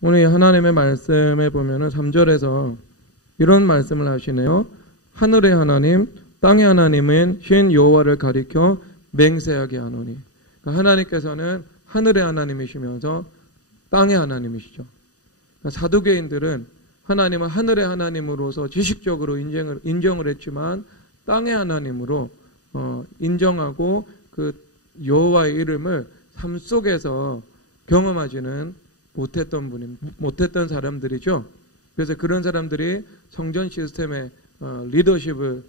오늘 하나님의 말씀에 보면은 3절에서 이런 말씀을 하시네요. 하늘의 하나님, 땅의 하나님은 신 여호와를 가리켜 맹세하게 하노니. 그러니까 하나님께서는 하늘의 하나님이시면서 땅의 하나님이시죠. 그러니까 사두개인들은 하나님을 하늘의 하나님으로서 지식적으로 인정을 했지만 땅의 하나님으로 인정하고 그 여호와의 이름을 삶 속에서 경험하지는 못했던 사람들이죠. 그래서 그런 사람들이 성전 시스템의 리더십을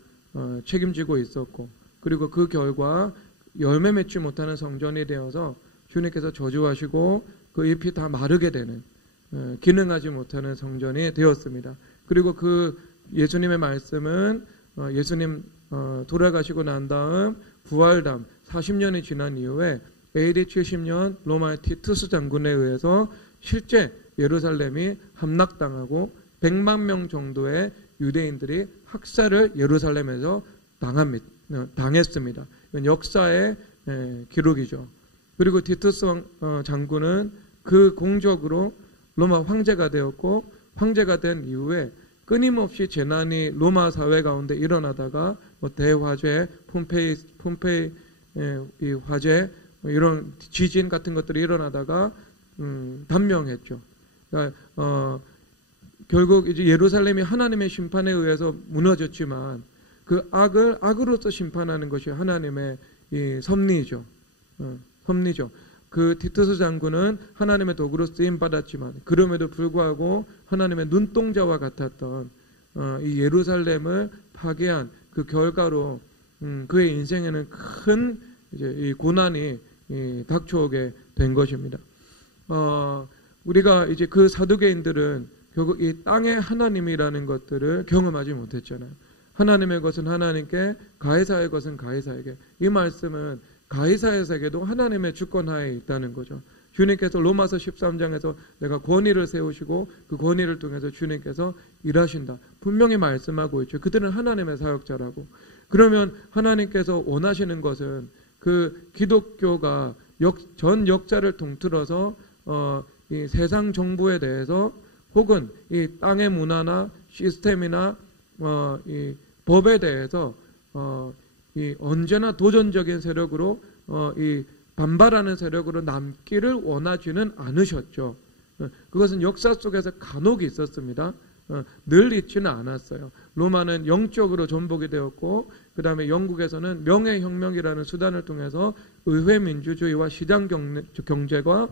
책임지고 있었고, 그리고 그 결과 열매 맺지 못하는 성전이 되어서 주님께서 저주하시고 그 잎이 다 마르게 되는, 기능하지 못하는 성전이 되었습니다. 그리고 그 예수님의 말씀은 예수님 돌아가시고 난 다음 부활담 40년이 지난 이후에 AD 70년 로마의 티투스 장군에 의해서 실제 예루살렘이 함락당하고 100만 명 정도의 유대인들이 학살을 예루살렘에서 당했습니다. 이건 역사의 기록이죠. 그리고 티투스 장군은 그 공적으로 로마 황제가 되었고, 황제가 된 이후에 끊임없이 재난이 로마 사회 가운데 일어나다가 대화재, 폼페이 이 화재, 이런 지진 같은 것들이 일어나다가 단명했죠. 그러니까 결국 이제 예루살렘이 하나님의 심판에 의해서 무너졌지만 그 악을 악으로서 심판하는 것이 하나님의 이 섭리죠. 섭리죠. 그 티투스 장군은 하나님의 도구로 쓰임 받았지만 그럼에도 불구하고 하나님의 눈동자와 같았던 이 예루살렘을 파괴한 그 결과로 그의 인생에는 큰 이제 이 고난이 닥쳐오게 된 것입니다. 우리가 이제 그 사두개인들은 결국 이 땅의 하나님이라는 것들을 경험하지 못했잖아요. 하나님의 것은 하나님께, 가이사의 것은 가이사에게. 이 말씀은 가이사에게도 하나님의 주권하에 있다는 거죠. 주님께서 로마서 13장에서 내가 권위를 세우시고 그 권위를 통해서 주님께서 일하신다. 분명히 말씀하고 있죠. 그들은 하나님의 사역자라고. 그러면 하나님께서 원하시는 것은 그 기독교가 전 역사를 통틀어서 이 세상 정부에 대해서 혹은 이 땅의 문화나 시스템이나 이 법에 대해서 이 언제나 도전적인 세력으로 이 반발하는 세력으로 남기를 원하지는 않으셨죠. 그것은 역사 속에서 간혹 있었습니다. 늘 있지는 않았어요. 로마는 영적으로 전복이 되었고, 그 다음에 영국에서는 명예혁명이라는 수단을 통해서 의회 민주주의와 시장 경제가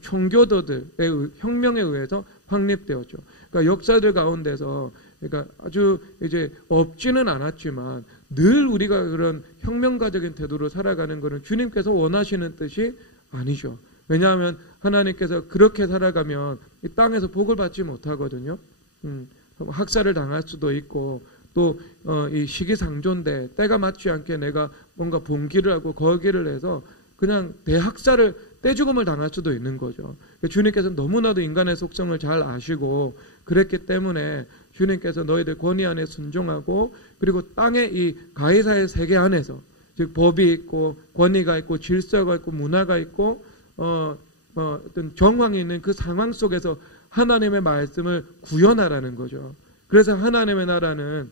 총교도들의 혁명에 의해서 확립되었죠. 그러니까 역사들 가운데서 그러니까 아주 이제 없지는 않았지만 늘 우리가 그런 혁명가적인 태도로 살아가는 것은 주님께서 원하시는 뜻이 아니죠. 왜냐하면 하나님께서 그렇게 살아가면 이 땅에서 복을 받지 못하거든요. 학살을 당할 수도 있고 또 이 시기상조인데 때가 맞지 않게 내가 뭔가 봉기를 하고 거기를 해서 그냥 대학살을 떼죽음을 당할 수도 있는 거죠. 주님께서 너무나도 인간의 속성을 잘 아시고 그랬기 때문에 주님께서 너희들 권위 안에 순종하고, 그리고 땅의 이 가이사의 세계 안에서, 즉 법이 있고 권위가 있고 질서가 있고 문화가 있고 어떤 정황이 있는 그 상황 속에서 하나님의 말씀을 구현하라는 거죠. 그래서 하나님의 나라는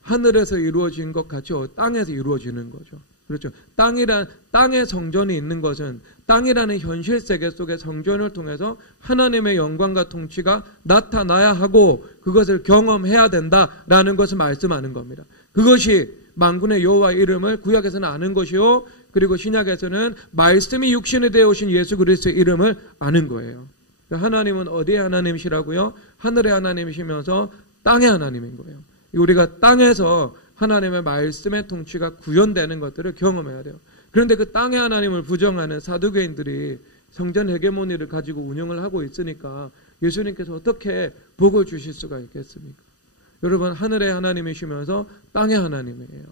하늘에서 이루어진 것 같이 땅에서 이루어지는 거죠. 그렇죠. 땅의 성전이 있는 것은 땅이라는 현실 세계 속의 성전을 통해서 하나님의 영광과 통치가 나타나야 하고 그것을 경험해야 된다라는 것을 말씀하는 겁니다. 그것이 만군의 여호와의 이름을 구약에서는 아는 것이요, 그리고 신약에서는 말씀이 육신이 되어 오신 예수 그리스도의 이름을 아는 거예요. 하나님은 어디의 하나님이시라고요? 하늘의 하나님이시면서 땅의 하나님인 거예요. 우리가 땅에서 하나님의 말씀의 통치가 구현되는 것들을 경험해야 돼요. 그런데 그 땅의 하나님을 부정하는 사두개인들이 성전 헤게모니를 가지고 운영을 하고 있으니까 예수님께서 어떻게 복을 주실 수가 있겠습니까? 여러분, 하늘의 하나님이시면서 땅의 하나님이에요.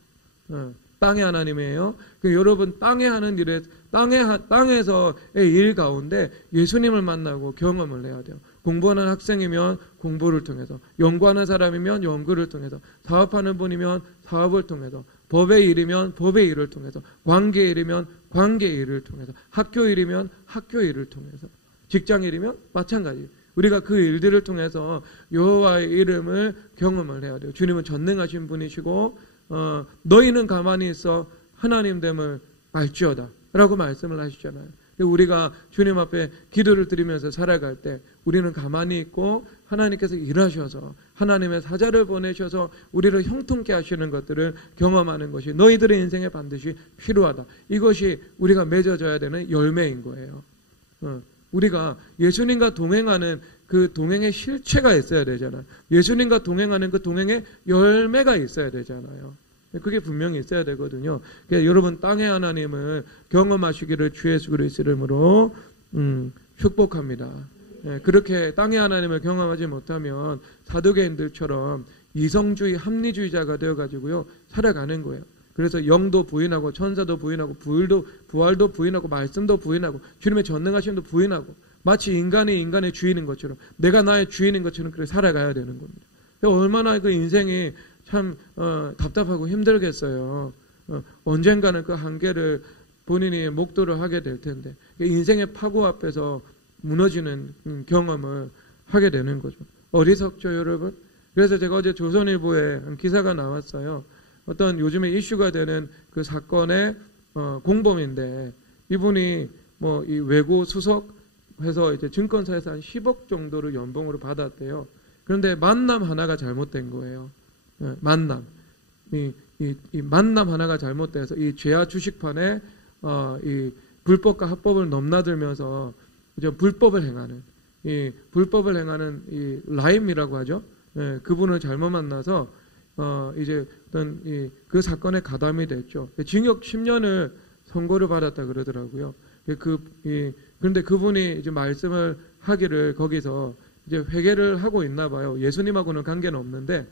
땅의 하나님이에요. 여러분, 땅에 하는 일에 땅에서의 일 가운데 예수님을 만나고 경험을 해야 돼요. 공부하는 학생이면 공부를 통해서, 연구하는 사람이면 연구를 통해서, 사업하는 분이면 사업을 통해서, 법의 일이면 법의 일을 통해서, 관계의 일이면 관계의 일을 통해서, 학교 일이면 학교 일을 통해서, 직장일이면 마찬가지. 우리가 그 일들을 통해서 여호와의 이름을 경험을 해야 돼요. 주님은 전능하신 분이시고 너희는 가만히 있어 하나님됨을 알지어다 라고 말씀을 하시잖아요. 우리가 주님 앞에 기도를 드리면서 살아갈 때 우리는 가만히 있고 하나님께서 일하셔서 하나님의 사자를 보내셔서 우리를 형통케 하시는 것들을 경험하는 것이 너희들의 인생에 반드시 필요하다. 이것이 우리가 맺어져야 되는 열매인 거예요. 우리가 예수님과 동행하는 그 동행의 실체가 있어야 되잖아요. 예수님과 동행하는 그 동행의 열매가 있어야 되잖아요. 그게 분명히 있어야 되거든요. 그러니까 여러분 땅의 하나님을 경험하시기를 주 예수 그리스도 이름으로 축복합니다. 그렇게 땅의 하나님을 경험하지 못하면 사두개인들처럼 이성주의 합리주의자가 되어가지고요 살아가는 거예요. 그래서 영도 부인하고 천사도 부인하고 부활도 부인하고 말씀도 부인하고 주님의 전능하심도 부인하고 마치 인간이 인간의 주인인 것처럼 내가 나의 주인인 것처럼 그렇게 살아가야 되는 겁니다. 얼마나 그 인생이 참 답답하고 힘들겠어요. 언젠가는 그 한계를 본인이 목도를 하게 될 텐데 인생의 파고 앞에서 무너지는 경험을 하게 되는 거죠. 어리석죠 여러분? 그래서 제가 어제 조선일보에 기사가 나왔어요. 어떤 요즘에 이슈가 되는 그 사건의 공범인데 이분이 뭐 이 외고 수석해서 이제 증권사에서 한 10억 정도를 연봉으로 받았대요. 그런데 만남 하나가 잘못된 거예요. 만남. 이 만남 하나가 잘못돼서 이 죄와 주식판에 이 불법과 합법을 넘나들면서 이제 불법을 행하는 이 라임이라고 하죠. 그분을 잘못 만나서 이제 어떤 그 사건에 가담이 됐죠. 징역 10년을 선고를 받았다 그러더라고요. 그런데 그분이 이제 말씀을 하기를 거기서 이제 회개를 하고 있나 봐요. 예수님하고는 관계는 없는데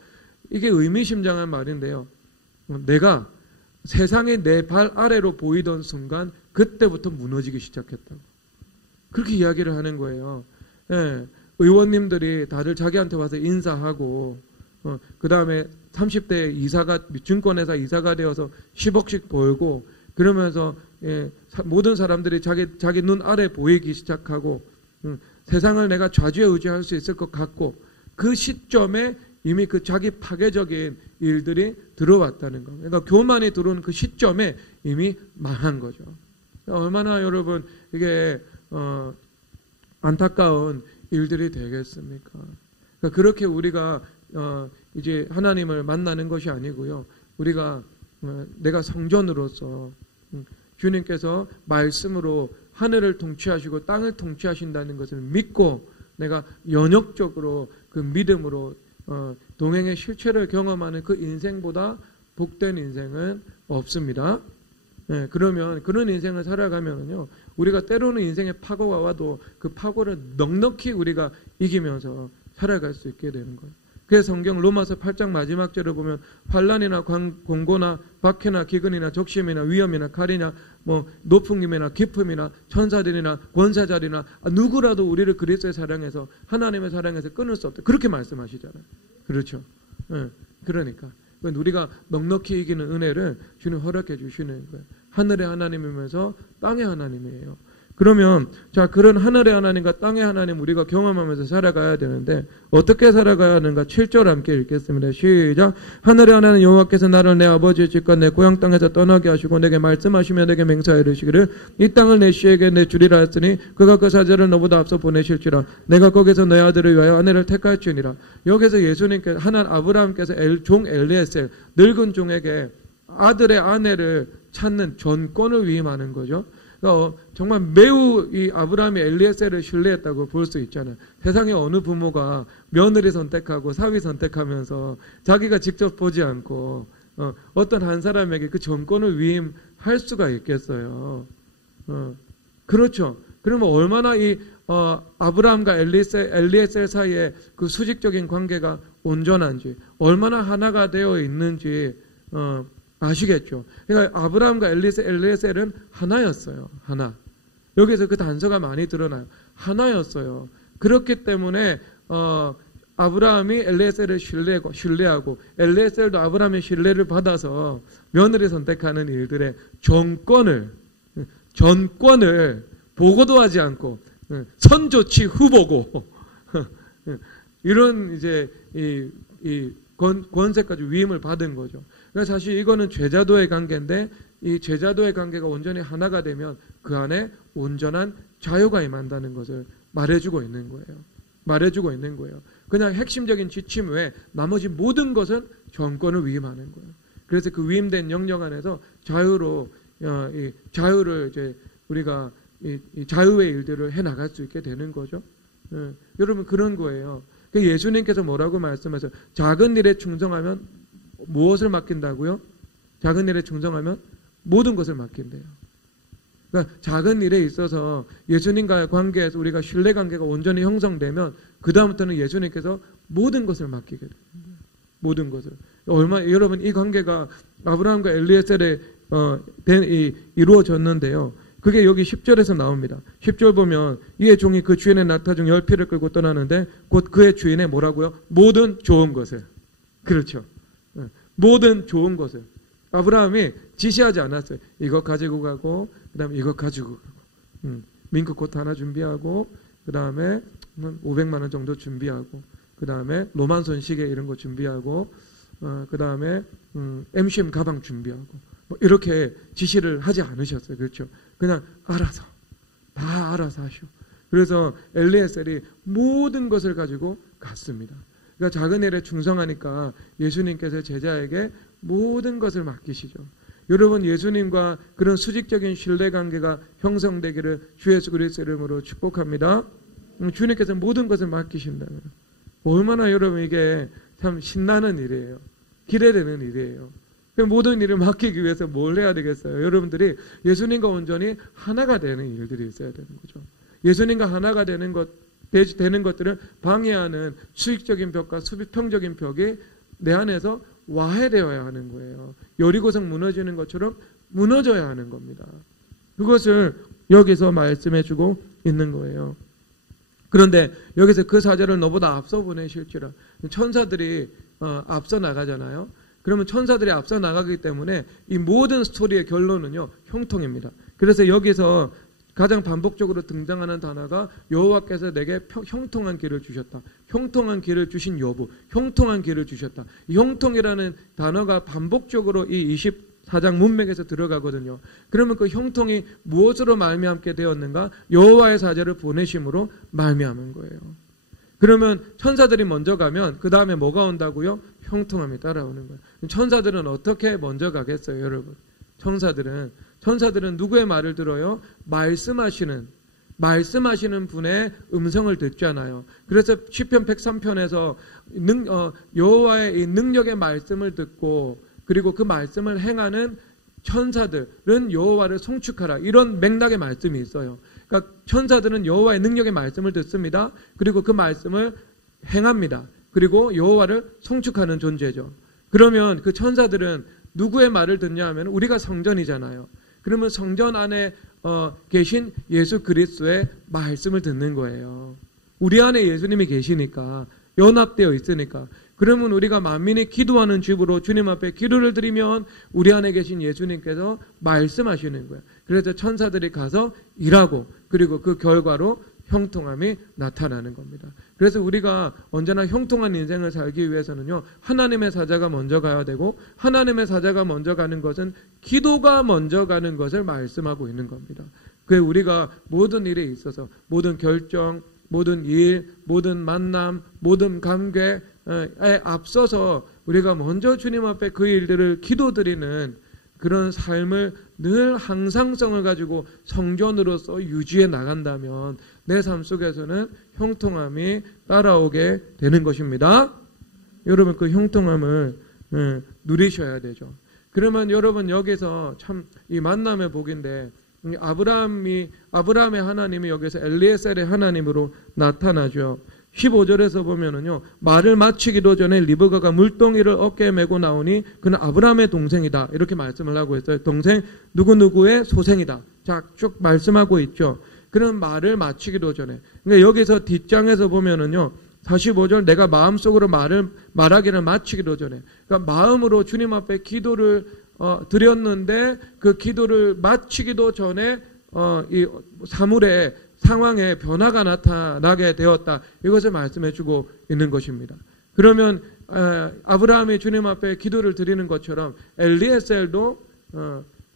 이게 의미심장한 말인데요. 내가 세상이 내 발 아래로 보이던 순간 그때부터 무너지기 시작했다고. 그렇게 이야기를 하는 거예요. 의원님들이 다들 자기한테 와서 인사하고 그 다음에 30대 증권회사 이사가 되어서 10억씩 벌고 그러면서 모든 사람들이 자기 눈 아래 보이기 시작하고 세상을 내가 좌지에 의지할 수 있을 것 같고 그 시점에 이미 그 자기 파괴적인 일들이 들어왔다는 거. 그러니까 교만이 들어오는 그 시점에 이미 망한 거죠. 얼마나 여러분 이게 안타까운 일들이 되겠습니까? 그러니까 그렇게 우리가 이제 하나님을 만나는 것이 아니고요. 우리가 내가 성전으로서 주님께서 말씀으로 하늘을 통치하시고 땅을 통치하신다는 것을 믿고 내가 연역적으로 그 믿음으로 동행의 실체를 경험하는 그 인생보다 복된 인생은 없습니다. 그러면 그런 인생을 살아가면요, 우리가 때로는 인생의 파고가 와도 그 파고를 넉넉히 우리가 이기면서 살아갈 수 있게 되는 거예요. 그래서 성경 로마서 8장 마지막 절을 보면 환난이나 공고나 박해나 기근이나 적심이나 위험이나 칼이나 뭐 높음이나 깊음이나 천사들이나 권세자들이나 누구라도 우리를 그리스도의 사랑해서 하나님의 사랑에서 끊을 수 없다. 그렇게 말씀하시잖아요. 그렇죠. 그러니까 우리가 넉넉히 이기는 은혜를 주님 허락해 주시는 거예요. 하늘의 하나님이면서 땅의 하나님이에요. 그러면 자 그런 하늘의 하나님과 땅의 하나님 우리가 경험하면서 살아가야 되는데 어떻게 살아가야 하는가 7절 함께 읽겠습니다. 시작. 하늘의 하나님 여호와께서 나를 내 아버지의 집과 내 고향 땅에서 떠나게 하시고 내게 말씀하시며 내게 맹세하여 이르시기를 이 땅을 내 씨에게 내주리라 했으니 그가 그 사자를 너보다 앞서 보내실지라 내가 거기서 내 아들을 위하여 아내를 택할지니라. 여기서 예수님께서 하나님 아브라함께서 종 엘리에셀 늙은 종에게 아들의 아내를 찾는 전권을 위임하는 거죠. 정말 매우 이 아브라함이 엘리에셀을 신뢰했다고 볼 수 있잖아요. 세상에 어느 부모가 며느리 선택하고 사위 선택하면서 자기가 직접 보지 않고 어떤 한 사람에게 그 전권을 위임할 수가 있겠어요. 그렇죠. 그러면 얼마나 이 아브라함과 엘리에셀 사이에 그 수직적인 관계가 온전한지 얼마나 하나가 되어 있는지 아시겠죠? 그러니까 아브라함과 엘리에셀은 하나였어요. 하나. 여기서 그 단서가 많이 드러나요. 하나였어요. 그렇기 때문에 아브라함이 엘리에셀을 신뢰하고 엘리에셀도 아브라함의 신뢰를 받아서 며느리 선택하는 일들의 전권을 보고도 하지 않고 선조치 후보고 이런 이제 이 권세까지 위임을 받은 거죠. 그러니까 사실 이거는 제자도의 관계인데 이 제자도의 관계가 온전히 하나가 되면 그 안에 온전한 자유가 임한다는 것을 말해주고 있는 거예요. 말해주고 있는 거예요. 그냥 핵심적인 지침 외에 나머지 모든 것은 정권을 위임하는 거예요. 그래서 그 위임된 영역 안에서 자유로 이 자유를 이제 우리가 이 자유의 일들을 해 나갈 수 있게 되는 거죠. 여러분 그런 거예요. 예수님께서 뭐라고 말씀하세요? 작은 일에 충성하면 무엇을 맡긴다고요? 작은 일에 충성하면 모든 것을 맡긴대요. 그러니까 작은 일에 있어서 예수님과의 관계에서 우리가 신뢰관계가 온전히 형성되면 그 다음부터는 예수님께서 모든 것을 맡기게 됩니다. 모든 것을. 여러분 이 관계가 아브라함과 엘리에셀에 이루어졌는데요. 그게 여기 10절에서 나옵니다. 10절 보면 이의 종이 그 주인의 낙타 중 10피를 끌고 떠나는데 곧 그의 주인의 뭐라고요? 모든 좋은 것을. 그렇죠. 모든 좋은 것을. 아브라함이 지시하지 않았어요. 이것 가지고 가고 그 다음에 이것 가지고 가고 밍크코트 하나 준비하고 그 다음에 500만 원 정도 준비하고 그 다음에 로만손 시계 이런 거 준비하고 그 다음에 MCM 가방 준비하고 뭐 이렇게 지시를 하지 않으셨어요. 그렇죠. 그냥 알아서 다 알아서 하시오. 그래서 엘리에셀이 모든 것을 가지고 갔습니다. 그러니까 작은 일에 충성하니까 예수님께서 제자에게 모든 것을 맡기시죠. 여러분 예수님과 그런 수직적인 신뢰관계가 형성되기를 주 예수 그리스도 이름으로 축복합니다. 주님께서 모든 것을 맡기신다면 얼마나 여러분 이게 참 신나는 일이에요. 기대되는 일이에요. 모든 일을 맡기기 위해서 뭘 해야 되겠어요? 여러분들이 예수님과 온전히 하나가 되는 일들이 있어야 되는 거죠. 예수님과 하나가 되는 것들을 방해하는 수직적인 벽과 수비평적인 벽이 내 안에서 와해되어야 하는 거예요. 여리고성 무너지는 것처럼 무너져야 하는 겁니다. 그것을 여기서 말씀해주고 있는 거예요. 그런데 여기서 그 사절을 너보다 앞서 보내실지라. 천사들이 앞서 나가잖아요. 그러면 천사들이 앞서 나가기 때문에 이 모든 스토리의 결론은요, 형통입니다. 그래서 여기서 가장 반복적으로 등장하는 단어가 여호와께서 내게 형통한 길을 주셨다. 형통한 길을 주신 여부, 형통한 길을 주셨다. 이 형통이라는 단어가 반복적으로 이 24장 문맥에서 들어가거든요. 그러면 그 형통이 무엇으로 말미암게 되었는가? 여호와의 사자를 보내심으로 말미암은 거예요. 그러면 천사들이 먼저 가면 그 다음에 뭐가 온다고요? 형통함이 따라오는 거예요. 천사들은 어떻게 먼저 가겠어요, 여러분? 천사들은 누구의 말을 들어요? 말씀하시는 분의 음성을 듣잖아요. 그래서 시편 103편에서 여호와의 이 능력의 말씀을 듣고 그리고 그 말씀을 행하는 천사들은 여호와를 송축하라. 이런 맥락의 말씀이 있어요. 그러니까 천사들은 여호와의 능력의 말씀을 듣습니다. 그리고 그 말씀을 행합니다. 그리고 여호와를 송축하는 존재죠. 그러면 그 천사들은 누구의 말을 듣냐 하면 우리가 성전이잖아요. 그러면 성전 안에 계신 예수 그리스도의 말씀을 듣는 거예요. 우리 안에 예수님이 계시니까, 연합되어 있으니까. 그러면 우리가 만민이 기도하는 집으로 주님 앞에 기도를 드리면 우리 안에 계신 예수님께서 말씀하시는 거예요. 그래서 천사들이 가서 일하고 그리고 그 결과로 형통함이 나타나는 겁니다. 그래서 우리가 언제나 형통한 인생을 살기 위해서는요, 하나님의 사자가 먼저 가야 되고, 하나님의 사자가 먼저 가는 것은 기도가 먼저 가는 것을 말씀하고 있는 겁니다. 그게 우리가 모든 일에 있어서 모든 결정, 모든 일, 모든 만남, 모든 관계에 앞서서 우리가 먼저 주님 앞에 그 일들을 기도드리는 그런 삶을 늘 항상성을 가지고 성전으로서 유지해 나간다면 내 삶 속에서는 형통함이 따라오게 되는 것입니다. 여러분 그 형통함을 누리셔야 되죠. 그러면 여러분 여기서 참 이 만남의 복인데 아브라함의 하나님이 여기서 엘리에셀의 하나님으로 나타나죠. 15절에서 보면은요, 말을 마치기도 전에 리브가가 물동이를 어깨에 메고 나오니 그는 아브라함의 동생이다. 이렇게 말씀을 하고 있어요. 동생 누구누구의 소생이다. 자, 쭉 말씀하고 있죠. 그런 말을 마치기도 전에. 그러니까 여기서 뒷장에서 보면은요, 45절 내가 마음속으로 말하기를 마치기도 전에. 그러니까 마음으로 주님 앞에 기도를 드렸는데 그 기도를 마치기도 전에 이 사물에 상황에 변화가 나타나게 되었다. 이것을 말씀해 주고 있는 것입니다. 그러면 아브라함이 주님 앞에 기도를 드리는 것처럼 엘리에셀도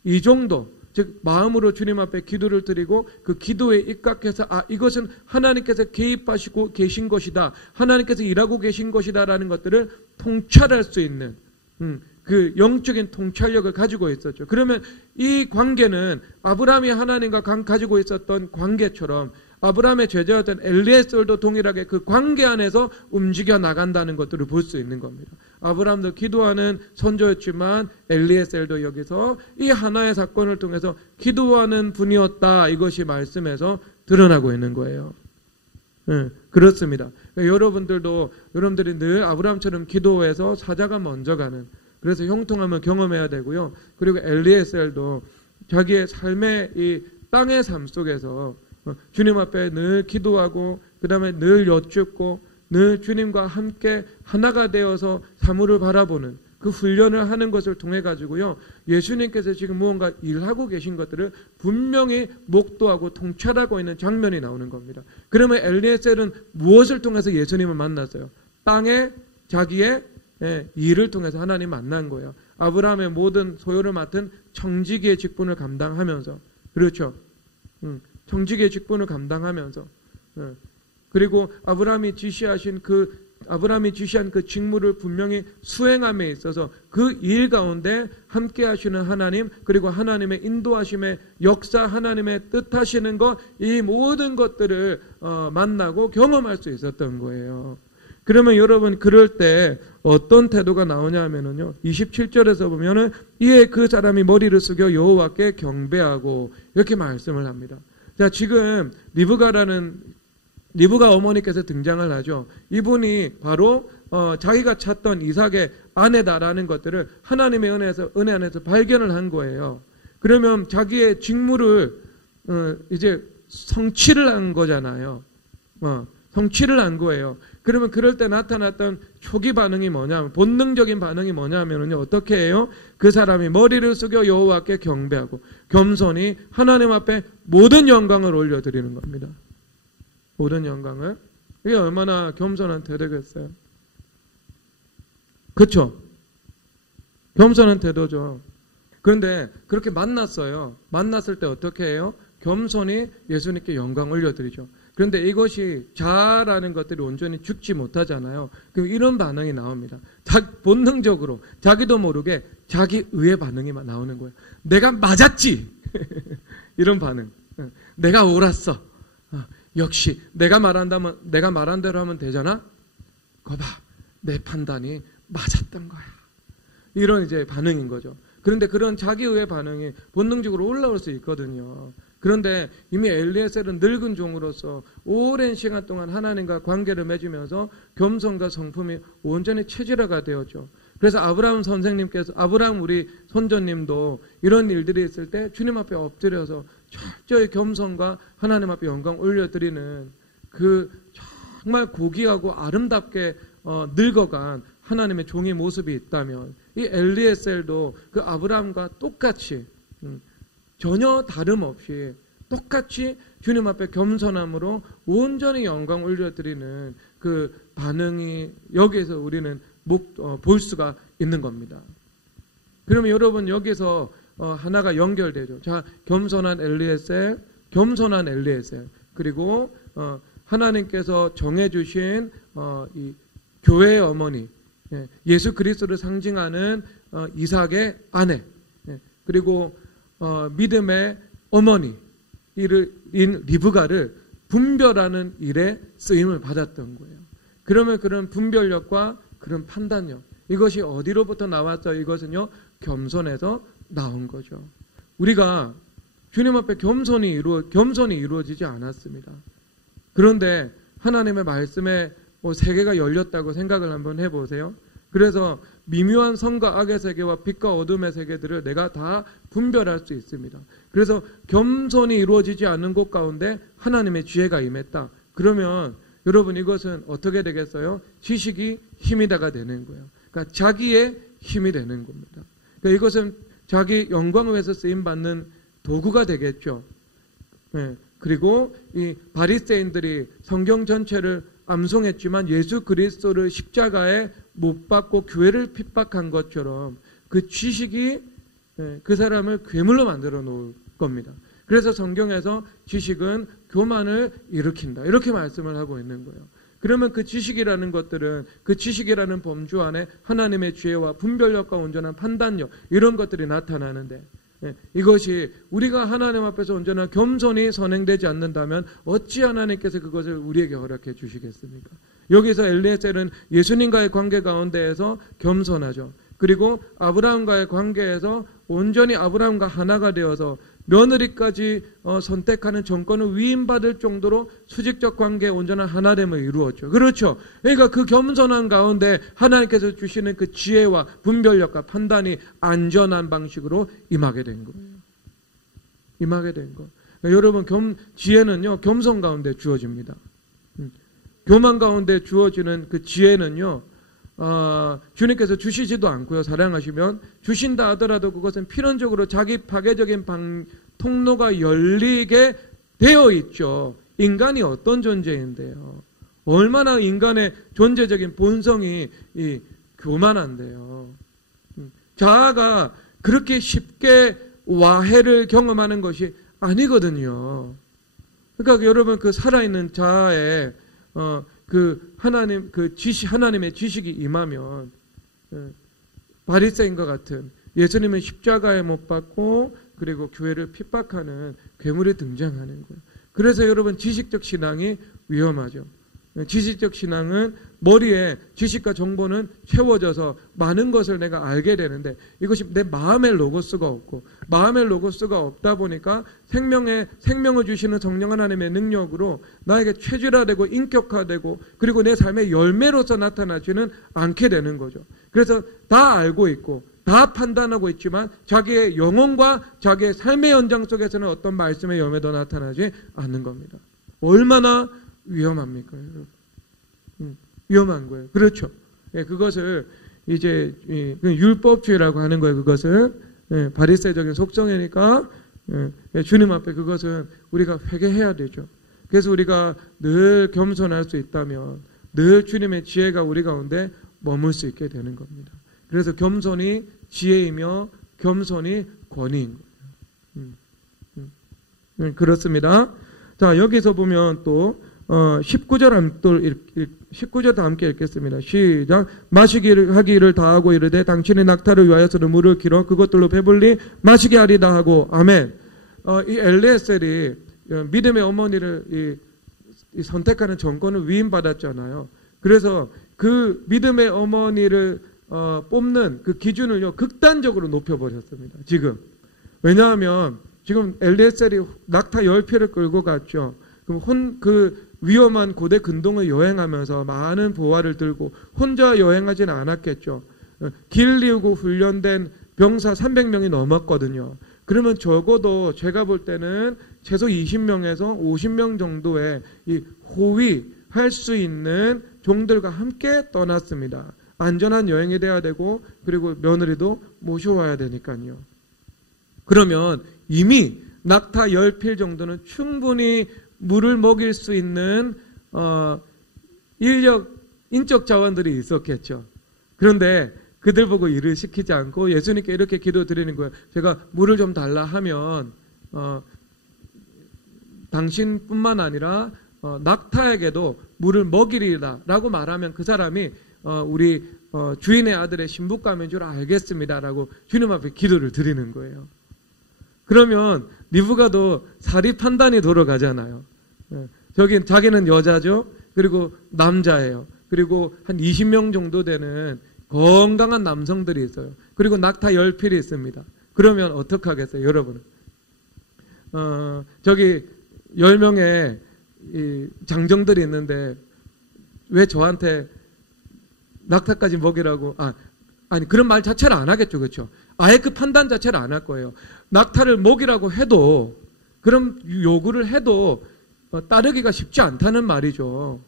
이 정도, 즉 마음으로 주님 앞에 기도를 드리고 그 기도에 입각해서 이것은 하나님께서 개입하시고 계신 것이다, 하나님께서 일하고 계신 것이다라는 것들을 통찰할 수 있는 그 영적인 통찰력을 가지고 있었죠. 그러면 이 관계는 아브라함이 하나님과 가지고 있었던 관계처럼 아브라함의 제자였던 엘리에셀도 동일하게 그 관계 안에서 움직여 나간다는 것들을 볼 수 있는 겁니다. 아브라함도 기도하는 선조였지만 엘리에셀도 여기서 이 하나의 사건을 통해서 기도하는 분이었다, 이것이 말씀에서 드러나고 있는 거예요. 네, 그렇습니다. 그러니까 여러분들이 늘 아브라함처럼 기도해서 사자가 먼저 가는, 그래서 형통함을 경험해야 되고요. 그리고 엘리에셀도 자기의 삶의 이 땅의 삶 속에서 주님 앞에 늘 기도하고 그 다음에 늘 여쭙고 늘 주님과 함께 하나가 되어서 사물을 바라보는 그 훈련을 하는 것을 통해 가지고요, 예수님께서 지금 무언가 일하고 계신 것들을 분명히 목도하고 통찰하고 있는 장면이 나오는 겁니다. 그러면 엘리에셀은 무엇을 통해서 예수님을 만났어요? 땅에 자기의 일을 통해서 하나님 만난 거예요. 아브라함의 모든 소유를 맡은 청지기의 직분을 감당하면서, 그렇죠. 청지기의 직분을 감당하면서, 그리고 아브라함이 지시한 그 직무를 분명히 수행함에 있어서 그 일 가운데 함께 하시는 하나님, 그리고 하나님의 인도하심의 역사, 하나님의 뜻하시는 것, 이 모든 것들을 만나고 경험할 수 있었던 거예요. 그러면 여러분, 그럴 때 어떤 태도가 나오냐 하면은요, 27절에서 보면은 이에 그 사람이 머리를 숙여 여호와께 경배하고 이렇게 말씀을 합니다. 자, 지금 리브가 어머니께서 등장을 하죠. 이분이 바로 자기가 찾던 이삭의 아내다라는 것들을 하나님의 은혜 안에서 발견을 한 거예요. 그러면 자기의 직무를 이제 성취를 한 거잖아요. 성취를 한 거예요. 그러면 그럴 때 나타났던 초기 반응이 뭐냐면, 본능적인 반응이 뭐냐면요, 어떻게 해요? 그 사람이 머리를 숙여 여호와께 경배하고 겸손히 하나님 앞에 모든 영광을 올려드리는 겁니다. 모든 영광을. 이게 얼마나 겸손한 태도겠어요? 그렇죠? 겸손한 태도죠. 그런데 그렇게 만났어요. 만났을 때 어떻게 해요? 겸손히 예수님께 영광 올려드리죠. 그런데 이것이 자아라는 것들이 온전히 죽지 못하잖아요. 그럼 이런 반응이 나옵니다. 본능적으로 자기도 모르게 자기 의의 반응이 나오는 거예요. 내가 맞았지. 이런 반응. 내가 옳았어. 역시 내가 말한 대로 하면 되잖아. 거봐, 내 판단이 맞았던 거야. 이런 이제 반응인 거죠. 그런데 그런 자기의의 반응이 본능적으로 올라올 수 있거든요. 그런데 이미 엘리에셀은 늙은 종으로서 오랜 시간 동안 하나님과 관계를 맺으면서 겸손과 성품이 온전히 체질화가 되었죠. 그래서 아브라함 우리 선조님도 이런 일들이 있을 때 주님 앞에 엎드려서 철저히 겸손과 하나님 앞에 영광 올려드리는 그 정말 고귀하고 아름답게 늙어간 하나님의 종의 모습이 있다면, 이 엘리에셀도 그 아브라함과 똑같이 전혀 다름없이 똑같이 주님 앞에 겸손함으로 온전히 영광 올려드리는 그 반응이 여기에서 우리는 볼 수가 있는 겁니다. 그러면 여러분, 여기서 하나가 연결되죠. 자, 겸손한 엘리에셀, 그리고 하나님께서 정해주신 이 교회의 어머니, 예수 그리스도를 상징하는 이삭의 아내, 그리고 믿음의 어머니 인 리브가를 분별하는 일에 쓰임을 받았던 거예요. 그러면 그런 분별력과 그런 판단력, 이것이 어디로부터 나왔죠? 이것은요, 겸손에서 나온 거죠. 우리가 주님 앞에 겸손이 이루어지지 않았습니다. 그런데 하나님의 말씀에 세계가 열렸다고 생각을 한번 해보세요. 그래서 미묘한 선과 악의 세계와 빛과 어둠의 세계들을 내가 다 분별할 수 있습니다. 그래서 겸손이 이루어지지 않는 곳 가운데 하나님의 지혜가 임했다. 그러면 여러분, 이것은 어떻게 되겠어요? 지식이 힘이다가 되는 거예요. 그러니까 자기의 힘이 되는 겁니다. 그러니까 이것은 자기 영광을 위해서 쓰임받는 도구가 되겠죠. 네. 그리고 이 바리새인들이 성경 전체를 암송했지만 예수 그리스도를 십자가에 못 박고 교회를 핍박한 것처럼 그 지식이 그 사람을 괴물로 만들어 놓을 겁니다. 그래서 성경에서 지식은 교만을 일으킨다, 이렇게 말씀을 하고 있는 거예요. 그러면 그 지식이라는 것들은 그 지식이라는 범주 안에 하나님의 지혜와 분별력과 온전한 판단력, 이런 것들이 나타나는데, 이것이 우리가 하나님 앞에서 온전한 겸손이 선행되지 않는다면 어찌 하나님께서 그것을 우리에게 허락해 주시겠습니까? 여기서 엘리에셀은 예수님과의 관계 가운데에서 겸손하죠. 그리고 아브라함과의 관계에서 온전히 아브라함과 하나가 되어서 며느리까지 선택하는 정권을 위임받을 정도로 수직적 관계의 온전한 하나됨을 이루었죠. 그렇죠. 그러니까 그 겸손한 가운데 하나님께서 주시는 그 지혜와 분별력과 판단이 안전한 방식으로 임하게 된 거예요. 임하게 된 거. 여러분, 지혜는요, 겸손 가운데 주어집니다. 교만 가운데 주어지는 그 지혜는요, 주님께서 주시지도 않고요. 사랑하시면 주신다 하더라도 그것은 필연적으로 자기 파괴적인 통로가 열리게 되어 있죠. 인간이 어떤 존재인데요. 얼마나 인간의 존재적인 본성이 교만한데요. 자아가 그렇게 쉽게 와해를 경험하는 것이 아니거든요. 그러니까 여러분, 그 살아있는 자아에 하나님의 지식이 임하면, 바리새인과 같은, 예수님은 십자가에 못 박고 그리고 교회를 핍박하는 괴물이 등장하는 거예요. 그래서 여러분, 지식적 신앙이 위험하죠. 지식적 신앙은 머리에 지식과 정보는 채워져서 많은 것을 내가 알게 되는데, 이것이 내 마음의 로고스가 없고, 마음의 로고스가 없다 보니까 생명을 주시는 성령 하나님의 능력으로 나에게 체질화되고 인격화되고, 그리고 내 삶의 열매로서 나타나지는 않게 되는 거죠. 그래서 다 알고 있고 다 판단하고 있지만 자기의 영혼과 자기의 삶의 연장 속에서는 어떤 말씀의 열매도 나타나지 않는 겁니다. 얼마나 위험합니까, 여러분? 위험한 거예요. 그렇죠. 그것을 이제 율법주의라고 하는 거예요. 그것은 바리새적인 속성이니까 주님 앞에 그것은 우리가 회개해야 되죠. 그래서 우리가 늘 겸손할 수 있다면 늘 주님의 지혜가 우리 가운데 머물 수 있게 되는 겁니다. 그래서 겸손이 지혜이며 겸손이 권위인 거예요. 그렇습니다. 자, 여기서 보면 또 19절도 함께 읽겠습니다. 시작. 하기를 다하고 이르되 당신의 낙타를 위하여서는 물을 길어 그것들로 배불리 마시게 하리다 하고. 아멘. 이 엘리에셀이 믿음의 어머니를 선택하는 정권을 위임받았잖아요. 그래서 그 믿음의 어머니를 뽑는 그 기준을요, 극단적으로 높여버렸습니다. 지금. 왜냐하면 지금 엘리에셀이 낙타 10피를 끌고 갔죠. 그럼 그 위험한 고대 근동을 여행하면서 많은 보화를 들고 혼자 여행하지는 않았겠죠. 길리우고 훈련된 병사 300명이 넘었거든요. 그러면 적어도 제가 볼 때는 최소 20명에서 50명 정도의 이 호위할 수 있는 종들과 함께 떠났습니다. 안전한 여행이 돼야 되고, 그리고 며느리도 모셔와야 되니까요. 그러면 이미 낙타 10필 정도는 충분히 물을 먹일 수 있는 인적 자원들이 있었겠죠. 그런데 그들 보고 일을 시키지 않고 예수님께 이렇게 기도드리는 거예요. 제가 물을 좀 달라 하면 당신뿐만 아니라 낙타에게도 물을 먹이리라 라고 말하면 그 사람이 우리 주인의 아들의 신부감인 줄 알겠습니다 라고 주님 앞에 기도를 드리는 거예요. 그러면 리브가도 사리 판단이 돌아가잖아요. 자기는 여자죠. 그리고 남자예요. 그리고 한 20명 정도 되는 건강한 남성들이 있어요. 그리고 낙타 10필이 있습니다. 그러면 어떻게 하겠어요, 여러분은? 저기 10명의 이 장정들이 있는데 왜 저한테 낙타까지 먹이라고, 아니 그런 말 자체를 안 하겠죠. 그렇죠? 아예 그 판단 자체를 안 할 거예요. 낙타를 먹이라고 해도, 그럼 요구를 해도 따르기가 쉽지 않다는 말이죠.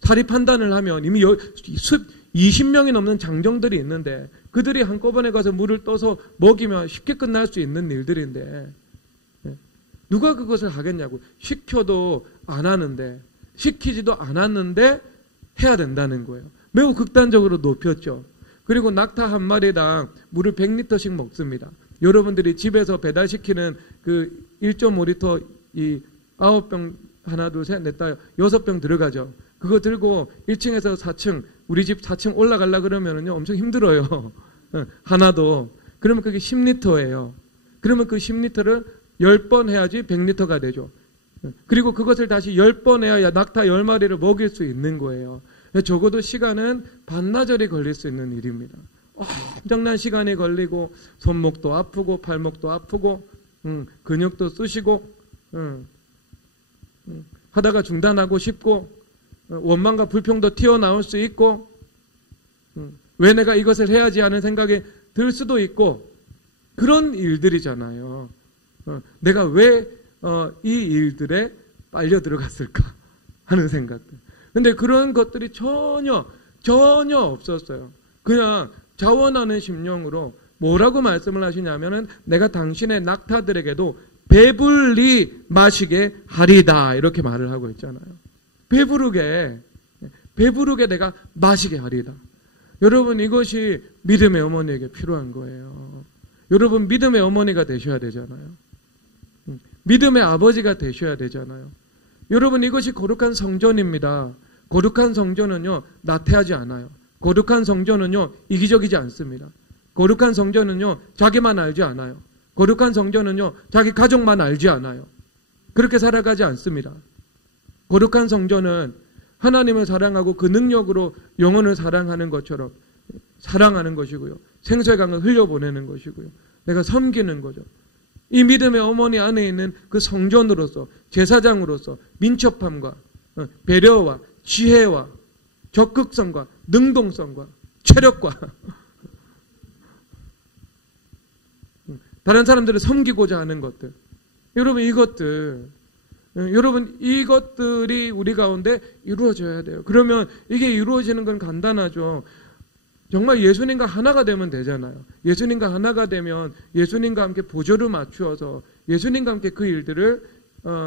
사리 판단을 하면 이미 20명이 넘는 장정들이 있는데 그들이 한꺼번에 가서 물을 떠서 먹이면 쉽게 끝날 수 있는 일들인데, 누가 그것을 하겠냐고. 시켜도 안 하는데, 시키지도 않았는데 해야 된다는 거예요. 매우 극단적으로 높였죠. 그리고 낙타 한 마리당 물을 100리터씩 먹습니다. 여러분들이 집에서 배달시키는 그 1.5리터 이 9병 하나 둘 셋 넷 다 6병 들어가죠. 그거 들고 1층에서 4층 우리 집 4층 올라가려 그러면은요 엄청 힘들어요. 하나도. 그러면 그게 10리터예요. 그러면 그 10리터를 10번 해야지 100리터가 되죠. 그리고 그것을 다시 10번 해야 낙타 10마리를 먹일 수 있는 거예요. 적어도 시간은 반나절이 걸릴 수 있는 일입니다. 엄청난 시간이 걸리고 손목도 아프고 팔목도 아프고 근육도 쑤시고 하다가 중단하고 싶고 원망과 불평도 튀어나올 수 있고 왜 내가 이것을 해야지 하는 생각이 들 수도 있고 그런 일들이잖아요. 내가 왜 이 일들에 빨려 들어갔을까 하는 생각들. 근데 그런 것들이 전혀 없었어요. 그냥 자원하는 심령으로 뭐라고 말씀을 하시냐면은 내가 당신의 낙타들에게도 배불리 마시게 하리다 이렇게 말을 하고 있잖아요. 배부르게 내가 마시게 하리다. 여러분 이것이 믿음의 어머니에게 필요한 거예요. 여러분 믿음의 어머니가 되셔야 되잖아요. 믿음의 아버지가 되셔야 되잖아요. 여러분 이것이 거룩한 성전입니다. 거룩한 성전은요 나태하지 않아요. 거룩한 성전은요 이기적이지 않습니다. 거룩한 성전은요 자기만 알지 않아요. 거룩한 성전은요 자기 가족만 알지 않아요. 그렇게 살아가지 않습니다. 거룩한 성전은 하나님을 사랑하고 그 능력으로 영혼을 사랑하는 것처럼 사랑하는 것이고요. 생수의 강을 흘려보내는 것이고요. 내가 섬기는 거죠. 이 믿음의 어머니 안에 있는 그 성전으로서 제사장으로서 민첩함과 배려와 지혜와 적극성과 능동성과 체력과 다른 사람들을 섬기고자 하는 것들. 여러분 이것들이 우리 가운데 이루어져야 돼요. 그러면 이게 이루어지는 건 간단하죠. 정말 예수님과 하나가 되면 되잖아요. 예수님과 하나가 되면 예수님과 함께 보조를 맞추어서 예수님과 함께 그 일들을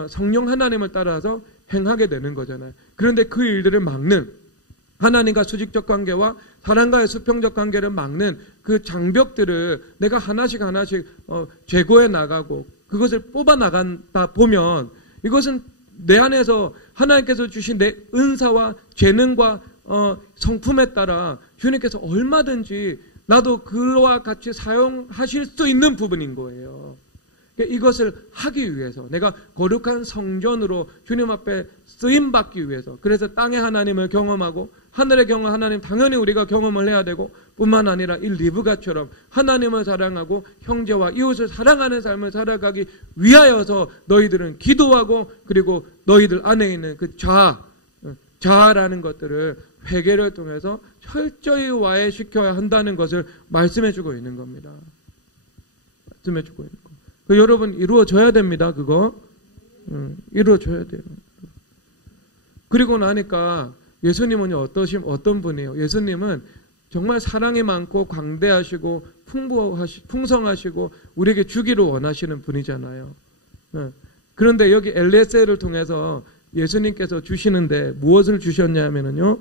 성령 하나님을 따라서 행하게 되는 거잖아요. 그런데 그 일들을 막는 하나님과 수직적 관계와 사람과의 수평적 관계를 막는 그 장벽들을 내가 하나씩 제거해 나가고 그것을 뽑아 나간다 보면 이것은 내 안에서 하나님께서 주신 내 은사와 재능과 성품에 따라 주님께서 얼마든지 나도 그와 같이 사용하실 수 있는 부분인 거예요. 이것을 하기 위해서 내가 거룩한 성전으로 주님 앞에 쓰임받기 위해서 그래서 땅의 하나님을 경험하고 하늘의 하나님 당연히 우리가 경험을 해야 되고 뿐만 아니라 이 리브가처럼 하나님을 사랑하고 형제와 이웃을 사랑하는 삶을 살아가기 위하여서 너희들은 기도하고 그리고 너희들 안에 있는 그 자아라는 것들을 회개를 통해서 철저히 와해시켜야 한다는 것을 말씀해주고 있는 겁니다. 말씀해주고 있는 거. 여러분 이루어져야 됩니다. 그거 이루어져야 돼요. 그리고 나니까 예수님은 어떤 분이에요? 예수님은 정말 사랑이 많고 광대하시고 풍성하시고 우리에게 주기를 원하시는 분이잖아요. 그런데 여기 엘레세를 통해서 예수님께서 주시는데 무엇을 주셨냐면요.